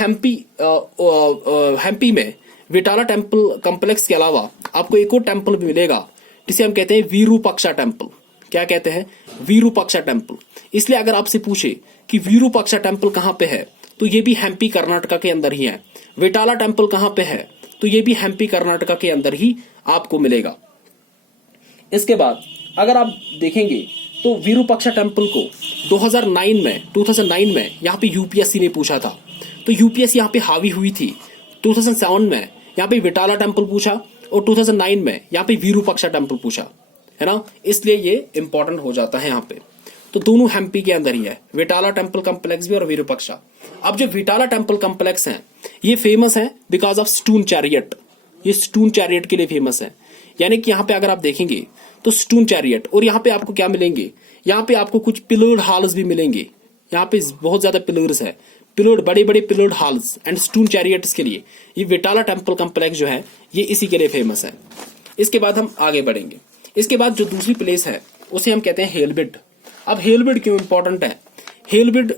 हम्पी में विटाला टेम्पल कॉम्प्लेक्स के अलावा आपको एक और टेम्पल भी मिलेगा जिसे हम कहते हैं वीरूपाक्षा टेम्पल। क्या कहते हैं? वीरूपाक्षा टेम्पल। इसलिए अगर आपसे पूछे कि वीरूपाक्षा टेम्पल कहां पे है तो ये भी हम्पी कर्नाटका के अंदर ही है। विटाला टेम्पल कहां पे है तो ये भी हम्पी कर्नाटका के अंदर ही आपको मिलेगा। इसके बाद अगर आप देखेंगे तो वीरूपाक्षा टेम्पल को 2009 में यहाँ पे यूपीएससी ने पूछा था। तो यूपीएससी यहाँ पे हावी हुई थी। 2007 में यहाँ पे विटाला टेम्पल पूछा और 2009 में यहाँ पे वीरूपाक्षा टेम्पल पूछा, है ना। इसलिए ये इंपॉर्टेंट हो जाता है यहाँ पे। तो दोनों हम्पी के अंदर ही है, विटाला टेम्पल कॉम्प्लेक्स भी और वीरूपाक्षा। अब जो विटाला टेम्पल कॉम्प्लेक्स है ये फेमस है बिकॉज ऑफ स्टोन चैरियट। ये स्टोन चैरियट के लिए फेमस है। यानी कि यहाँ पे अगर आप देखेंगे तो स्टोन चैरियट और यहाँ पे आपको क्या मिलेंगे? यहाँ पे आपको कुछ पिलर्ड हॉल्स भी मिलेंगे। यहाँ पे बहुत ज्यादा पिलर्स है, पिलर्ड बड़े बड़े pillared halls and stone chariots के लिए ये विटाला टेम्पल कॉम्प्लेक्स जो है ये इसी के लिए फेमस है। इसके बाद हम आगे बढ़ेंगे। इसके बाद जो दूसरी प्लेस है उसे हम कहते हैं हेलबिड। अब हेलबिड क्यों इंपॉर्टेंट है? हेलबिड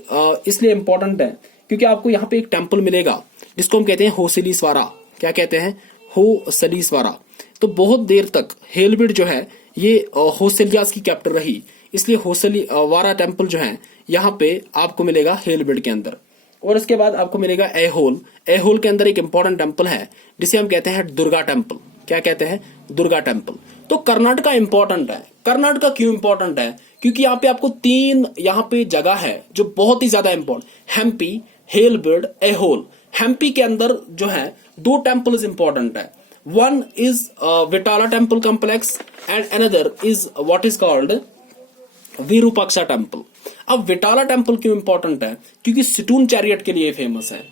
इसलिए इंपॉर्टेंट है क्योंकि आपको यहाँ पे एक टेम्पल मिलेगा जिसको हम कहते हैं होसलीस्वारा। क्या कहते हैं? होसलीस्वारा। तो बहुत देर तक हेलबिड जो है ये होसलियास की कैपिटल रही, इसलिए होसलीवारा टेम्पल जो है यहाँ पे आपको मिलेगा हेलबिड के अंदर। और इसके बाद आपको मिलेगा एहोल। एहोल के अंदर एक इंपॉर्टेंट टेम्पल है जिसे हम कहते हैं दुर्गा टेम्पल। क्या कहते हैं? दुर्गा टेम्पल। तो कर्नाटका इंपॉर्टेंट है। कर्नाटका क्यों इंपॉर्टेंट है? क्योंकि यहाँ पे आपको 3 यहाँ पे जगह है जो बहुत ही ज्यादा इंपॉर्टेंट, हम्पी, हेलबिड, एहोल। हम्पी के अंदर जो है 2 टेम्पल्स इंपॉर्टेंट है। One is Vittala temple complex and another is what is called Virupaksha temple. अब विटाला टेम्पल क्यों इंपॉर्टेंट है? क्योंकि स्टोन चैरियट के लिए फेमस है।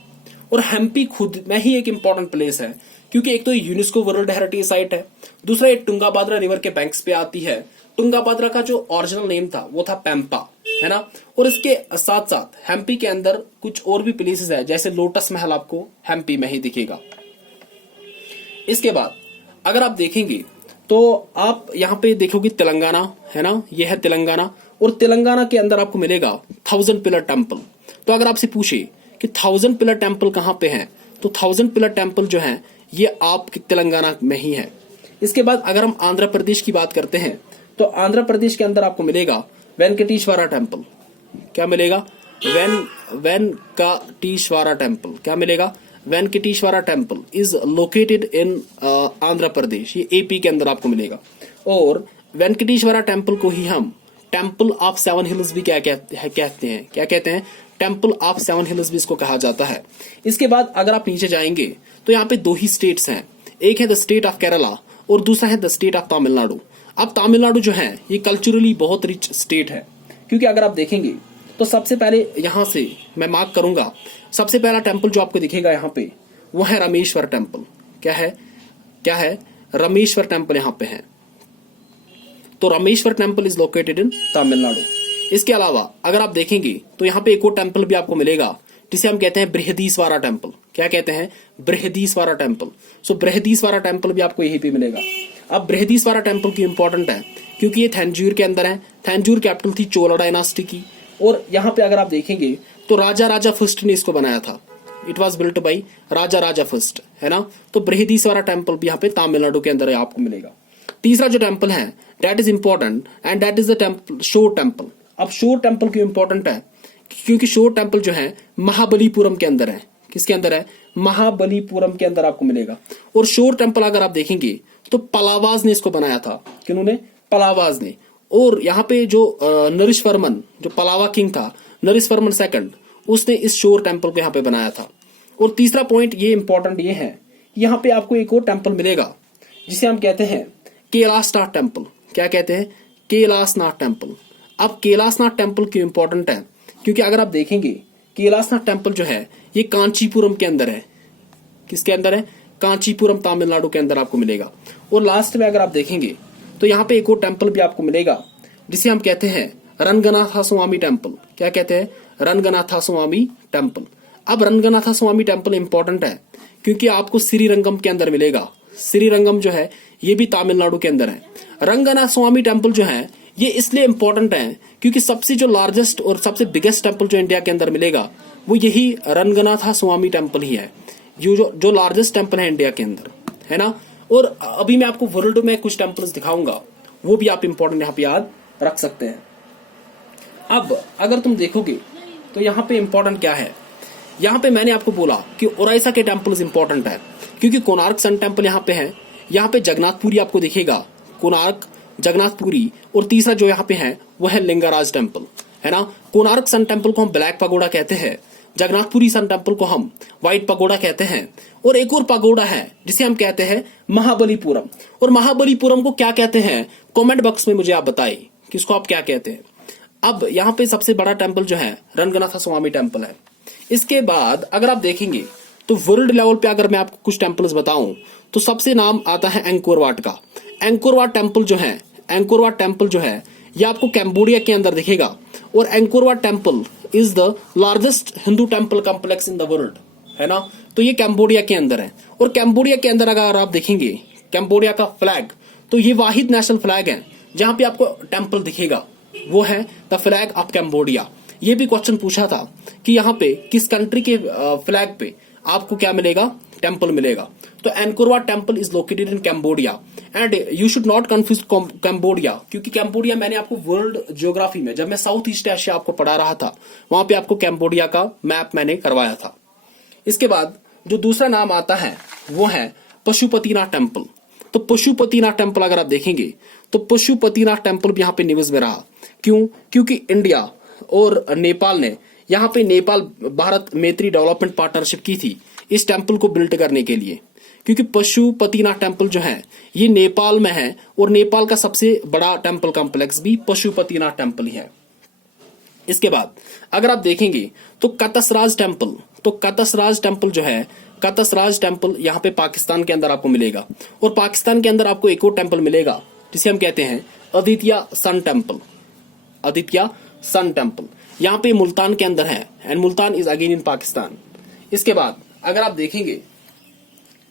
और हम्पी खुद में ही एक इंपॉर्टेंट प्लेस है क्योंकि एक तो यूनेस्को वर्ल्ड हेरिटेज साइट है, दूसरा ये टुंगा बाद्रा रिवर के बैंक्स पे आती है। टुंगा बाद्रा का जो ओरिजिनल नेम था वो था पेम्पा, है ना। और इसके साथ साथ हम्पी के अंदर कुछ और भी प्लेसेस है जैसे लोटस महल आपको हम्पी में ही दिखेगा। इसके बाद अगर आप देखेंगे तो आप यहाँ पे देखोगे तेलंगाना, है ना, ये है तेलंगाना। और तेलंगाना के अंदर आपको मिलेगा 1000 पिलर टेम्पल। तो अगर आपसे पूछे कि 1000 पिलर टेम्पल कहाँ पे है तो 1000 पिलर टेम्पल जो है ये आप तेलंगाना में ही है। इसके बाद अगर हम आंध्र प्रदेश की बात करते हैं तो आंध्र प्रदेश के अंदर आपको मिलेगा वेंकटेश्वरा टेम्पल। क्या मिलेगा? वेंकटेश्वरा टेम्पल। क्या मिलेगा? Venkateshwara temple is located in Andhra Pradesh, ये एपी के अंदर आपको मिलेगा। और वेंकटेश्वरा टेम्पल को ही हम टेम्पल ऑफ सेवन हिल्स भी क्या कहते हैं? टेम्पल ऑफ सेवन हिल्स भी इसको कहा जाता है। इसके बाद अगर आप नीचे जाएंगे तो यहाँ पे दो ही स्टेट्स हैं, एक है द स्टेट ऑफ केरला और दूसरा है द स्टेट ऑफ तमिलनाडु। अब तमिलनाडु जो है ये कल्चरली बहुत रिच स्टेट है, क्योंकि अगर आप देखेंगे तो सबसे पहले यहां से मैं मार्क करूंगा, सबसे पहला टेम्पल जो आपको दिखेगा यहाँ पे वो है रामेश्वर टेम्पल। क्या है? रामेश्वर टेम्पल यहाँ पे है। तो रामेश्वर टेम्पल इज लोकेटेड इन तमिलनाडु। इसके अलावा अगर आप देखेंगे तो यहाँ पे एक और टेम्पल भी आपको मिलेगा जिसे हम कहते हैं बृहदीश्वरा टेम्पल। क्या कहते हैं? बृहदीश्वरा टेम्पल। सो बृहदीश्वरा टेम्पल भी आपको यहीं पे मिलेगा। अब बृहदीश्वरा टेम्पल क्यों इंपॉर्टेंट है? क्योंकि ये थंजावुर के अंदर है। थंजावुर कैपिटल थी चोला डायनास्टी की, और यहाँ पे अगर आप देखेंगे तो राजा फर्स्ट ने इसको बनाया था। It was built by Raja first, है ना। तो बृहदीश्वरा टेम्पल भी यहाँ पे तमिलनाडु के अंदर आपको मिलेगा। तीसरा जो टेम्पल है that is important and that is the temple शोर टेम्पल। अब शोर टेम्पल क्यों इंपॉर्टेंट है? क्योंकि शोर टेम्पल जो है महाबलीपुरम के अंदर है। किसके अंदर है? महाबलीपुरम के अंदर आपको मिलेगा। और शोर टेम्पल अगर आप देखेंगे तो पलावाज ने इसको बनाया था। किन्होंने? पलावाज ने। और यहाँ पे जो नरेशवर्मन, जो पलावा किंग था, नरेशवर्मन सेकंड, उसने इस शोर टेम्पल को यहाँ पे बनाया था। और तीसरा पॉइंट ये इंपॉर्टेंट ये है, यहाँ पे आपको एक और टेम्पल मिलेगा जिसे हम कहते हैं कैलाशनाथ टेम्पल। क्या कहते हैं? कैलाशनाथ टेम्पल। अब कैलाशनाथ टेम्पल क्यों इंपॉर्टेंट है? क्योंकि अगर आप देखेंगे कैलाशनाथ टेम्पल जो है ये कांचीपुरम के अंदर है। किसके अंदर है? कांचीपुरम तमिलनाडु के अंदर आपको मिलेगा। और लास्ट में अगर आप देखेंगे तो यहाँ पे एक और टेम्पल भी आपको मिलेगा जिसे हम कहते हैं रंगनाथ स्वामी टेम्पल। क्या कहते हैं? रंगनाथ स्वामी टेम्पल। अब रंगनाथ स्वामी टेम्पल इंपॉर्टेंट है क्योंकि आपको श्रीरंगम के अंदर मिलेगा। श्रीरंगम जो है ये भी तमिलनाडु के अंदर है। रंगनाथ स्वामी टेम्पल जो है ये इसलिए इंपॉर्टेंट है क्योंकि सबसे जो लार्जेस्ट और सबसे बिगेस्ट टेम्पल जो इंडिया के अंदर मिलेगा वो यही रंगनाथ स्वामी टेम्पल ही है, जो लार्जेस्ट टेम्पल है इंडिया के अंदर, है ना। और अभी मैं आपको वर्ल्ड में कुछ टेम्पल्स दिखाऊंगा, वो भी आप इंपॉर्टेंट यहाँ पे याद रख सकते हैं। अब अगर तुम देखोगे तो यहाँ पे इंपॉर्टेंट क्या है, यहाँ पे मैंने आपको बोला कि ओराइसा के टेम्पल्स इंपॉर्टेंट है क्योंकि कोणार्क सन टेम्पल यहाँ पे है। यहाँ पे जगन्नाथपुरी आपको दिखेगा, कोणार्क, जगन्नाथपुरी। और तीसरा जो यहाँ पे है वो है लिंगराज टेम्पल, है ना। कोणार्क सन टेम्पल को हम ब्लैक पगोडा कहते हैं, जगन्नाथपुरी सन टेम्पल को हम व्हाइट पगोडा कहते हैं। और एक और पगोडा है जिसे हम कहते हैं महाबलीपुरम। और महाबलीपुरम को क्या कहते हैं? कमेंट बॉक्स में मुझे आप बताइए कि इसको आप क्या कहते हैं। अब यहाँ पे सबसे बड़ा टेम्पल जो है रंगनाथ स्वामी टेम्पल है। इसके बाद अगर आप देखेंगे तो वर्ल्ड लेवल पे अगर मैं आपको कुछ टेम्पल्स बताऊं तो सबसे नाम आता है एंकोर वाट का। एंकोर वाट टेम्पल जो है, एंकोर वाट टेम्पल जो है ये आपको कैम्बोडिया के अंदर दिखेगा। और anchor watt temple is the largest Hindu temple complex in the world, है ना। तो ये कैम्बोडिया के अंदर है। और कैम्बोडिया के अंदर अगर आप देखेंगे कैम्बोडिया का फ्लैग, तो ये वाहिद नेशनल फ्लैग है जहां पे आपको टेम्पल दिखेगा, वो है द फ्लैग ऑफ कैम्बोडिया। ये भी क्वेश्चन पूछा था कि यहाँ पे किस कंट्री के फ्लैग पे आपको क्या मिलेगा? टेम्पल मिलेगा। तो anchor watt temple is located in Cambodia and you should not confuse Cambodia, क्योंकि कैम्बोडिया मैंने आपको वर्ल्ड ज्योग्राफी में जब मैं साउथ ईस्ट एशिया आपको पढ़ा रहा था वहां पे आपको कैम्बोडिया का मैप मैंने करवाया था। इसके बाद जो दूसरा नाम आता है वो है पशुपतिनाथ टेम्पल। तो पशुपतिनाथ टेम्पल अगर आप देखेंगे तो पशुपतिनाथ टेम्पल भी यहाँ पे न्यूज में रहा। क्यों? क्योंकि इंडिया और नेपाल ने यहाँ पे नेपाल भारत मैत्री डेवलपमेंट पार्टनरशिप की थी इस टेम्पल को बिल्ड करने के लिए, क्योंकि पशुपतिनाथ टेम्पल जो है ये नेपाल में है और नेपाल का सबसे बड़ा टेम्पल कॉम्प्लेक्स भी पशुपतिनाथ टेम्पल ही है। इसके बाद अगर आप देखेंगे तो कतसराज टेम्पल, तो कतसराज टेम्पल जो है, कतसराज टेम्पल यहाँ पे पाकिस्तान के अंदर आपको मिलेगा। और पाकिस्तान के अंदर आपको एक और टेम्पल मिलेगा जिसे हम कहते हैं Aditya sun temple. Aditya sun temple यहाँ पे मुल्तान के अंदर है and Multan is again in Pakistan. इसके बाद अगर आप देखेंगे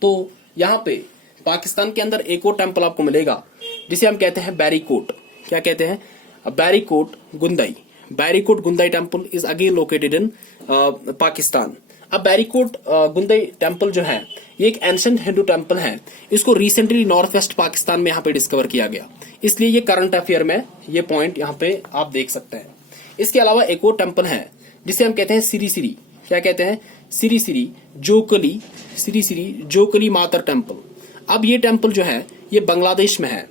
तो यहाँ पे पाकिस्तान के अंदर एक और टेम्पल आपको मिलेगा जिसे हम कहते हैं बैरीकोट। क्या कहते हैं? Barikot Ghundai. Barikot Ghundai temple is again located in Pakistan. अब बैरीकोट गुंदई टेम्पल जो है ये एक एंशिएंट हिंदू टेम्पल है। इसको रिसेंटली नॉर्थ वेस्ट पाकिस्तान में यहाँ पे डिस्कवर किया गया, इसलिए ये करंट अफेयर में ये पॉइंट यहाँ पे आप देख सकते हैं। इसके अलावा एक और टेम्पल है जिसे हम कहते हैं सिरी सिरी, क्या कहते हैं, सिरी सिरी जोकली, सिरी सिरी जोकली मातर टेम्पल। अब ये टेम्पल जो है ये बांग्लादेश में है।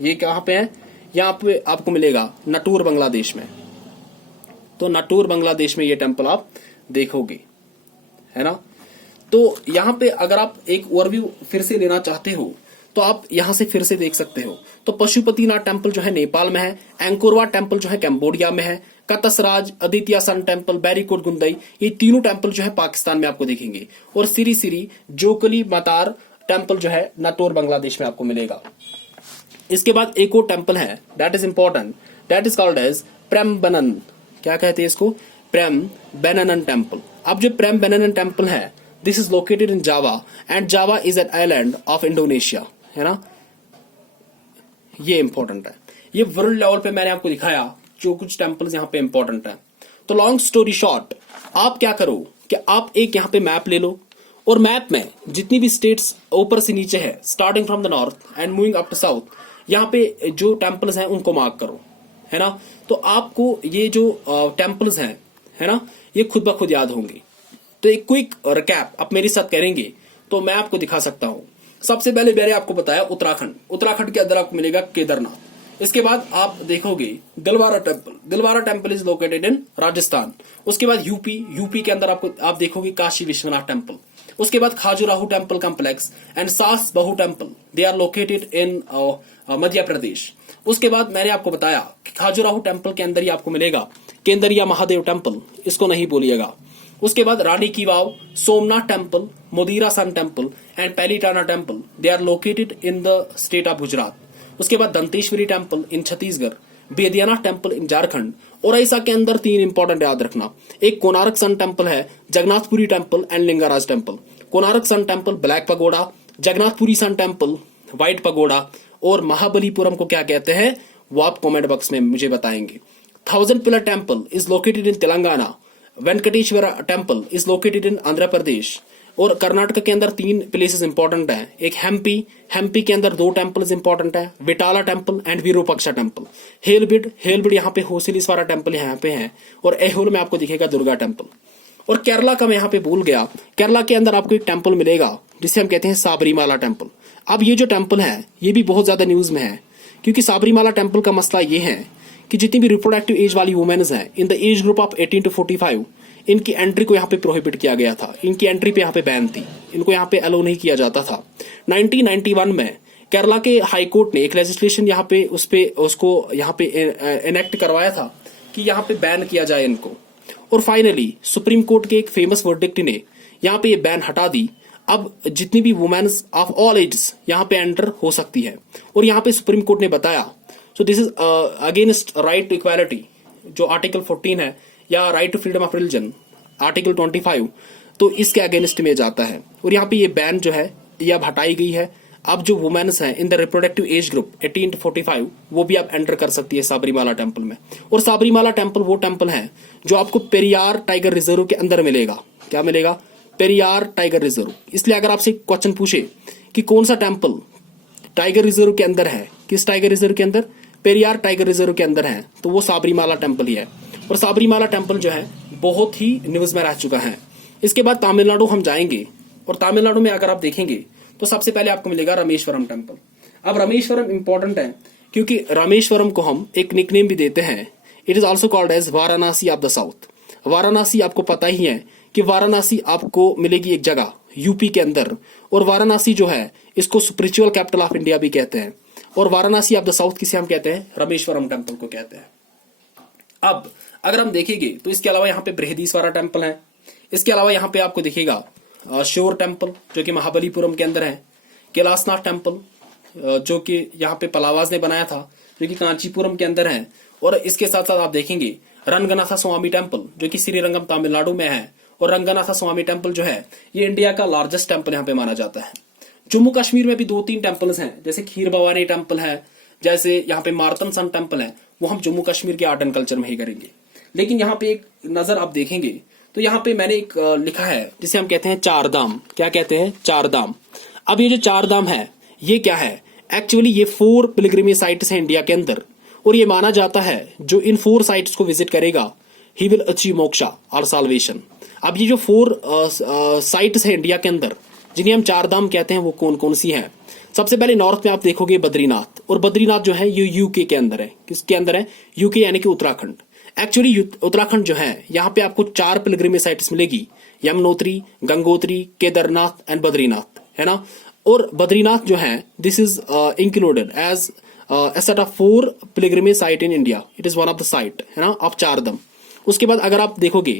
ये कहाँ पे है, यहाँ पे आपको मिलेगा नटूर बांग्लादेश में। तो नटूर बांग्लादेश में ये टेम्पल आप देखोगे, है ना। तो यहाँ पे अगर आप एक ओवरव्यू फिर से लेना चाहते हो तो आप यहां से फिर से देख सकते हो। तो पशुपतिनाथ टेम्पल जो है नेपाल में है, एंकोरवाट टेम्पल जो है कैम्बोडिया में है, कतसराज, अदित्य सन टेम्पल, बैरीकोट गुंदई, ये तीनों टेम्पल जो है पाकिस्तान में आपको दिखेंगे। और सिरी सिरी जोकली मातार टेम्पल जो है नटोर बांग्लादेश में आपको मिलेगा। इसके बाद एक और टेम्पल है that is important, that is called as Prambanan, क्या कहते हैं इसको, प्रेमबनन टेम्पल। अब जो प्रेमबनन टेम्पल है this is located in Java and Java is an island of Indonesia, है ना। ये इंपॉर्टेंट है, ये वर्ल्ड लेवल पे मैंने आपको दिखाया जो कुछ टेम्पल्स यहाँ पे इंपॉर्टेंट है। तो लॉन्ग स्टोरी शॉर्ट, आप क्या करो कि आप एक यहाँ पे मैप ले लो और मैप में जितनी भी स्टेट्स ऊपर से नीचे है starting from the north and moving up to south, यहाँ पे जो टेम्पल्स हैं उनको मार्क करो, है ना। तो आपको ये जो टेम्पल्स हैं, है ना, ये खुद ब खुद याद होंगे। तो एक क्विक रिकैप आप मेरे साथ करेंगे तो मैं आपको दिखा सकता हूं। सबसे पहले मैंने आपको बताया उत्तराखंड, उत्तराखंड के अंदर आपको मिलेगा केदारनाथ। इसके बाद आप देखोगे Dilwara temple, Dilwara temple is located इन राजस्थान। उसके बाद यूपी के अंदर आपको आप देखोगे काशी विश्वनाथ टेम्पल। उसके बाद Khajuraho temple complex and Saas Bahu temple, they are located in Madhya Pradesh. उसके बाद मैंने आपको बताया कि खाजुराहो टेम्पल के अंदर ही आपको मिलेगा केंद्रिया महादेव टेम्पल, इसको नहीं भूलिएगा। उसके बाद Rani ki Vav, Somnath temple, Modhera sun temple and Palitana temple, they are located in the state of Gujarat. उसके बाद Danteshwari temple in Chhattisgarh, Baidyanath temple in Jharkhand. और ऐसा के अंदर 3 इंपॉर्टेंट याद रखना, एक कोणार्क सन टेम्पल है, Jagannathpuri temple and Lingaraj temple. Konark sun temple black pagoda, Jagannathpuri sun temple white pagoda, और महाबलीपुरम को क्या कहते हैं वो आप कमेंट बॉक्स में मुझे बताएंगे। 1000 pillar temple is located in Telangana, Venkateswara temple is located in Andhra Pradesh. और कर्नाटक के अंदर 3 प्लेसेस इंपॉर्टेंट हैं, एक हेम्पी के अंदर 2 टेम्पल्स इंपॉर्टेंट है, विटाला टेम्पल एंड विरूपाक्षा टेम्पल। हेलबिड यहाँ पे होसिलीश्वरा टेम्पल यहाँ पे है, और एहोल में आपको दिखेगा दुर्गा टेम्पल। और केरला का मैं यहाँ पे भूल गया, केरला के अंदर आपको एक टेम्पल मिलेगा जिसे हम कहते हैं साबरीमाला टेम्पल। अब ये जो टेम्पल है ये भी बहुत ज्यादा न्यूज में है, क्योंकि साबरीमाला टेम्पल का मसला ये है कि जितनी भी रिप्रोडक्टिव एज वाली वुमेन्स हैं in the age group of 18 to 45, इनकी एंट्री को यहाँ पे प्रोहिबिट किया गया था, इनकी एंट्री पे यहाँ पे बैन थी, इनको यहाँ पे अलो नहीं किया जाता था। 1991 में केरला के हाई कोर्ट ने एक लेजिस्लेशन यहाँ पे उसको यहाँ पे एनेक्ट करवाया था कि यहाँ पे बैन किया जाए इनको। और फाइनली सुप्रीम कोर्ट के एक फेमस वर्डिक्ट ने यहाँ पे ये बैन हटा दी। अब जितनी भी वुमेन्स ऑफ ऑल एजेस यहाँ पे एंटर हो सकती है। और यहाँ पे सुप्रीम कोर्ट ने बताया so this is against right to equality, जो आर्टिकल 14 है, या right to freedom of religion article 25, तो इसके अगेंस्ट में जाता है। और यहाँ पे ये बैन जो है ये अब हटाई गई है। अब जो वुमेन्स हैं in the reproductive age group 18 to 45 वो भी आप एंटर कर सकती है साबरीमाला टेम्पल में। और साबरीमाला टेम्पल वो टेम्पल है जो आपको पेरियार टाइगर रिजर्व के अंदर मिलेगा। क्या मिलेगा? Periyar tiger reserve. इसलिए अगर आपसे क्वेश्चन पूछे कि कौन सा टेम्पल टाइगर रिजर्व के अंदर है, किस टाइगर रिजर्व के अंदर, पेरियार टाइगर रिजर्व के अंदर है, तो वो साबरीमाला टेम्पल ही है। और साबरीमाला टेम्पल जो है बहुत ही न्यूज में रह चुका है। इसके बाद तमिलनाडु हम जाएंगे, और तमिलनाडु में अगर आप देखेंगे तो सबसे पहले आपको मिलेगा रामेश्वरम टेम्पल। अब रामेश्वरम इंपॉर्टेंट है क्योंकि रामेश्वरम को हम एक निकनेम भी देते हैं, it is also called as Varanasi of the south. Varanasi आपको पता ही है कि वाराणसी आपको मिलेगी एक जगह यूपी के अंदर, और वाराणसी जो है इसको स्पिरिचुअल कैपिटल ऑफ इंडिया भी कहते हैं। और वाराणसी ऑफ द साउथ किसे हम कहते हैं? रामेश्वरम टेम्पल को कहते हैं। अब अगर हम देखेंगे तो इसके अलावा यहाँ पे बृहदीश्वरा टेम्पल है। इसके अलावा यहाँ पे आपको दिखेगा श्योर टेम्पल जो कि महाबलीपुरम के अंदर है, कैलाशनाथ टेम्पल जो कि यहाँ पे पलावाज ने बनाया था जो कि कांचीपुरम के अंदर है। और इसके साथ साथ आप देखेंगे रंगनाथ स्वामी टेम्पल जो कि श्रीरंगम तमिलनाडु में है। और रंगनाथ स्वामी टेम्पल जो है ये इंडिया का लार्जेस्ट टेम्पल यहाँ पे माना जाता है। जम्मू कश्मीर में भी 2-3 टेम्पल्स हैं, जैसे खीर भवानी टेम्पल है, जैसे यहाँ पे मार्तन सन टेम्पल है, वो हम जम्मू कश्मीर के आर्ट एंड कल्चर में ही करेंगे। लेकिन यहाँ पे एक नजर आप देखेंगे तो यहाँ पे मैंने एक लिखा है जिसे हम कहते हैं चार धाम। क्या कहते हैं? चार धाम। अब ये जो चार धाम है ये क्या है? एक्चुअली ये 4 पिलग्रिमेज साइट्स हैं इंडिया के अंदर, और ये माना जाता है जो इन 4 साइट्स को विजिट करेगा ही विल अचीव मोक्षा और साल्वेशन। अब ये जो 4 साइट्स हैं इंडिया के अंदर जिन्हें हम चार धाम कहते हैं वो कौन कौन सी हैं? सबसे पहले नॉर्थ में आप देखोगे बद्रीनाथ, और बद्रीनाथ जो है ये यूके के अंदर है। किसके अंदर है? यूके यानी कि उत्तराखंड। एक्चुअली उत्तराखंड जो है यहाँ पे आपको 4 पिलग्रिमेज साइट्स मिलेगी, यमुनोत्री, गंगोत्री, केदारनाथ एंड बद्रीनाथ, है ना। और बद्रीनाथ जो है this is included as a set of 4 pilgrimage site in India. It is one of the site, है ना, ऑफ चारधाम। उसके बाद अगर आप देखोगे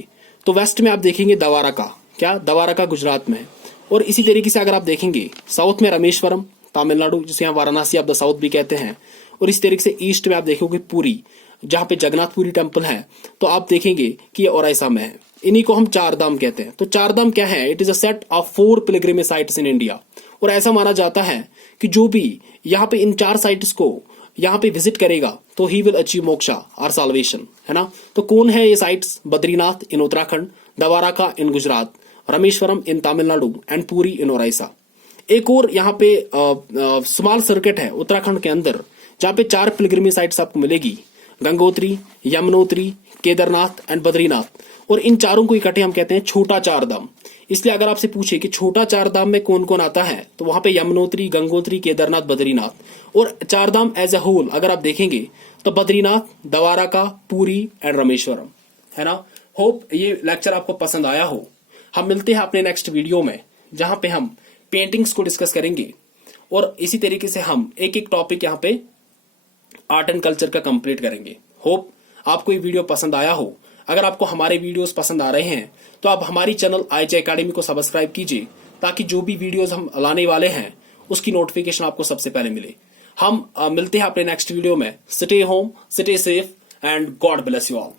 तो वेस्ट में आप देखेंगे द्वारका। क्या? द्वारका गुजरात में। और इसी तरीके से अगर आप देखेंगे साउथ में रामेश्वरम तमिलनाडु, जिसे यहाँ वाराणसी ऑफ द साउथ भी कहते हैं। और इस तरीके से ईस्ट में आप देखोगे पुरी, जहां पे जगन्नाथपुरी टेम्पल है, तो आप देखेंगे कि ये ओडिशा में है। इन्हीं को हम चार धाम कहते हैं। तो चार धाम क्या है? It is a set of 4 pilgrimage sites in India. और ऐसा माना जाता है कि जो भी यहाँ पे इन 4 साइट्स को यहाँ पे विजिट करेगा तो ही विल अचीव मोक्षा और साल्वेशन, है ना। तो कौन है ये sites? Badrinath in Uttarakhand, Dwarka in Gujarat, Rameswaram in Tamil Nadu and Puri in Odisha. एक और यहाँ पे स्मॉल सर्किट है उत्तराखंड के अंदर जहाँ पे 4 पिलग्रिमेज साइट्स आपको मिलेगी, गंगोत्री, यमुनोत्री, केदारनाथ एंड बद्रीनाथ। और इन चारों को इकट्ठे हम कहते हैं छोटा चार धाम। इसलिए अगर आपसे पूछे कि छोटा चार धाम में कौन कौन आता है तो वहां पे यमुनोत्री, गंगोत्री, केदारनाथ, बद्रीनाथ। और चार धाम एज ए होल अगर आप देखेंगे तो बद्रीनाथ, द्वारका, पुरी एंड रामेश्वरम, है ना। होप ये लेक्चर आपको पसंद आया हो। हम मिलते हैं अपने नेक्स्ट वीडियो में जहां पे हम पेंटिंग्स को डिस्कस करेंगे, और इसी तरीके से हम एक एक टॉपिक यहाँ पे आर्ट एंड कल्चर का कंप्लीट करेंगे। होप आपको ये वीडियो पसंद आया हो। अगर आपको हमारे वीडियोस पसंद आ रहे हैं तो आप हमारी चैनल आईजे एकेडमी को सब्सक्राइब कीजिए, ताकि जो भी वीडियोस हम लाने वाले हैं उसकी नोटिफिकेशन आपको सबसे पहले मिले। हम मिलते हैं अपने नेक्स्ट वीडियो में। Stay home, stay safe and God bless you all.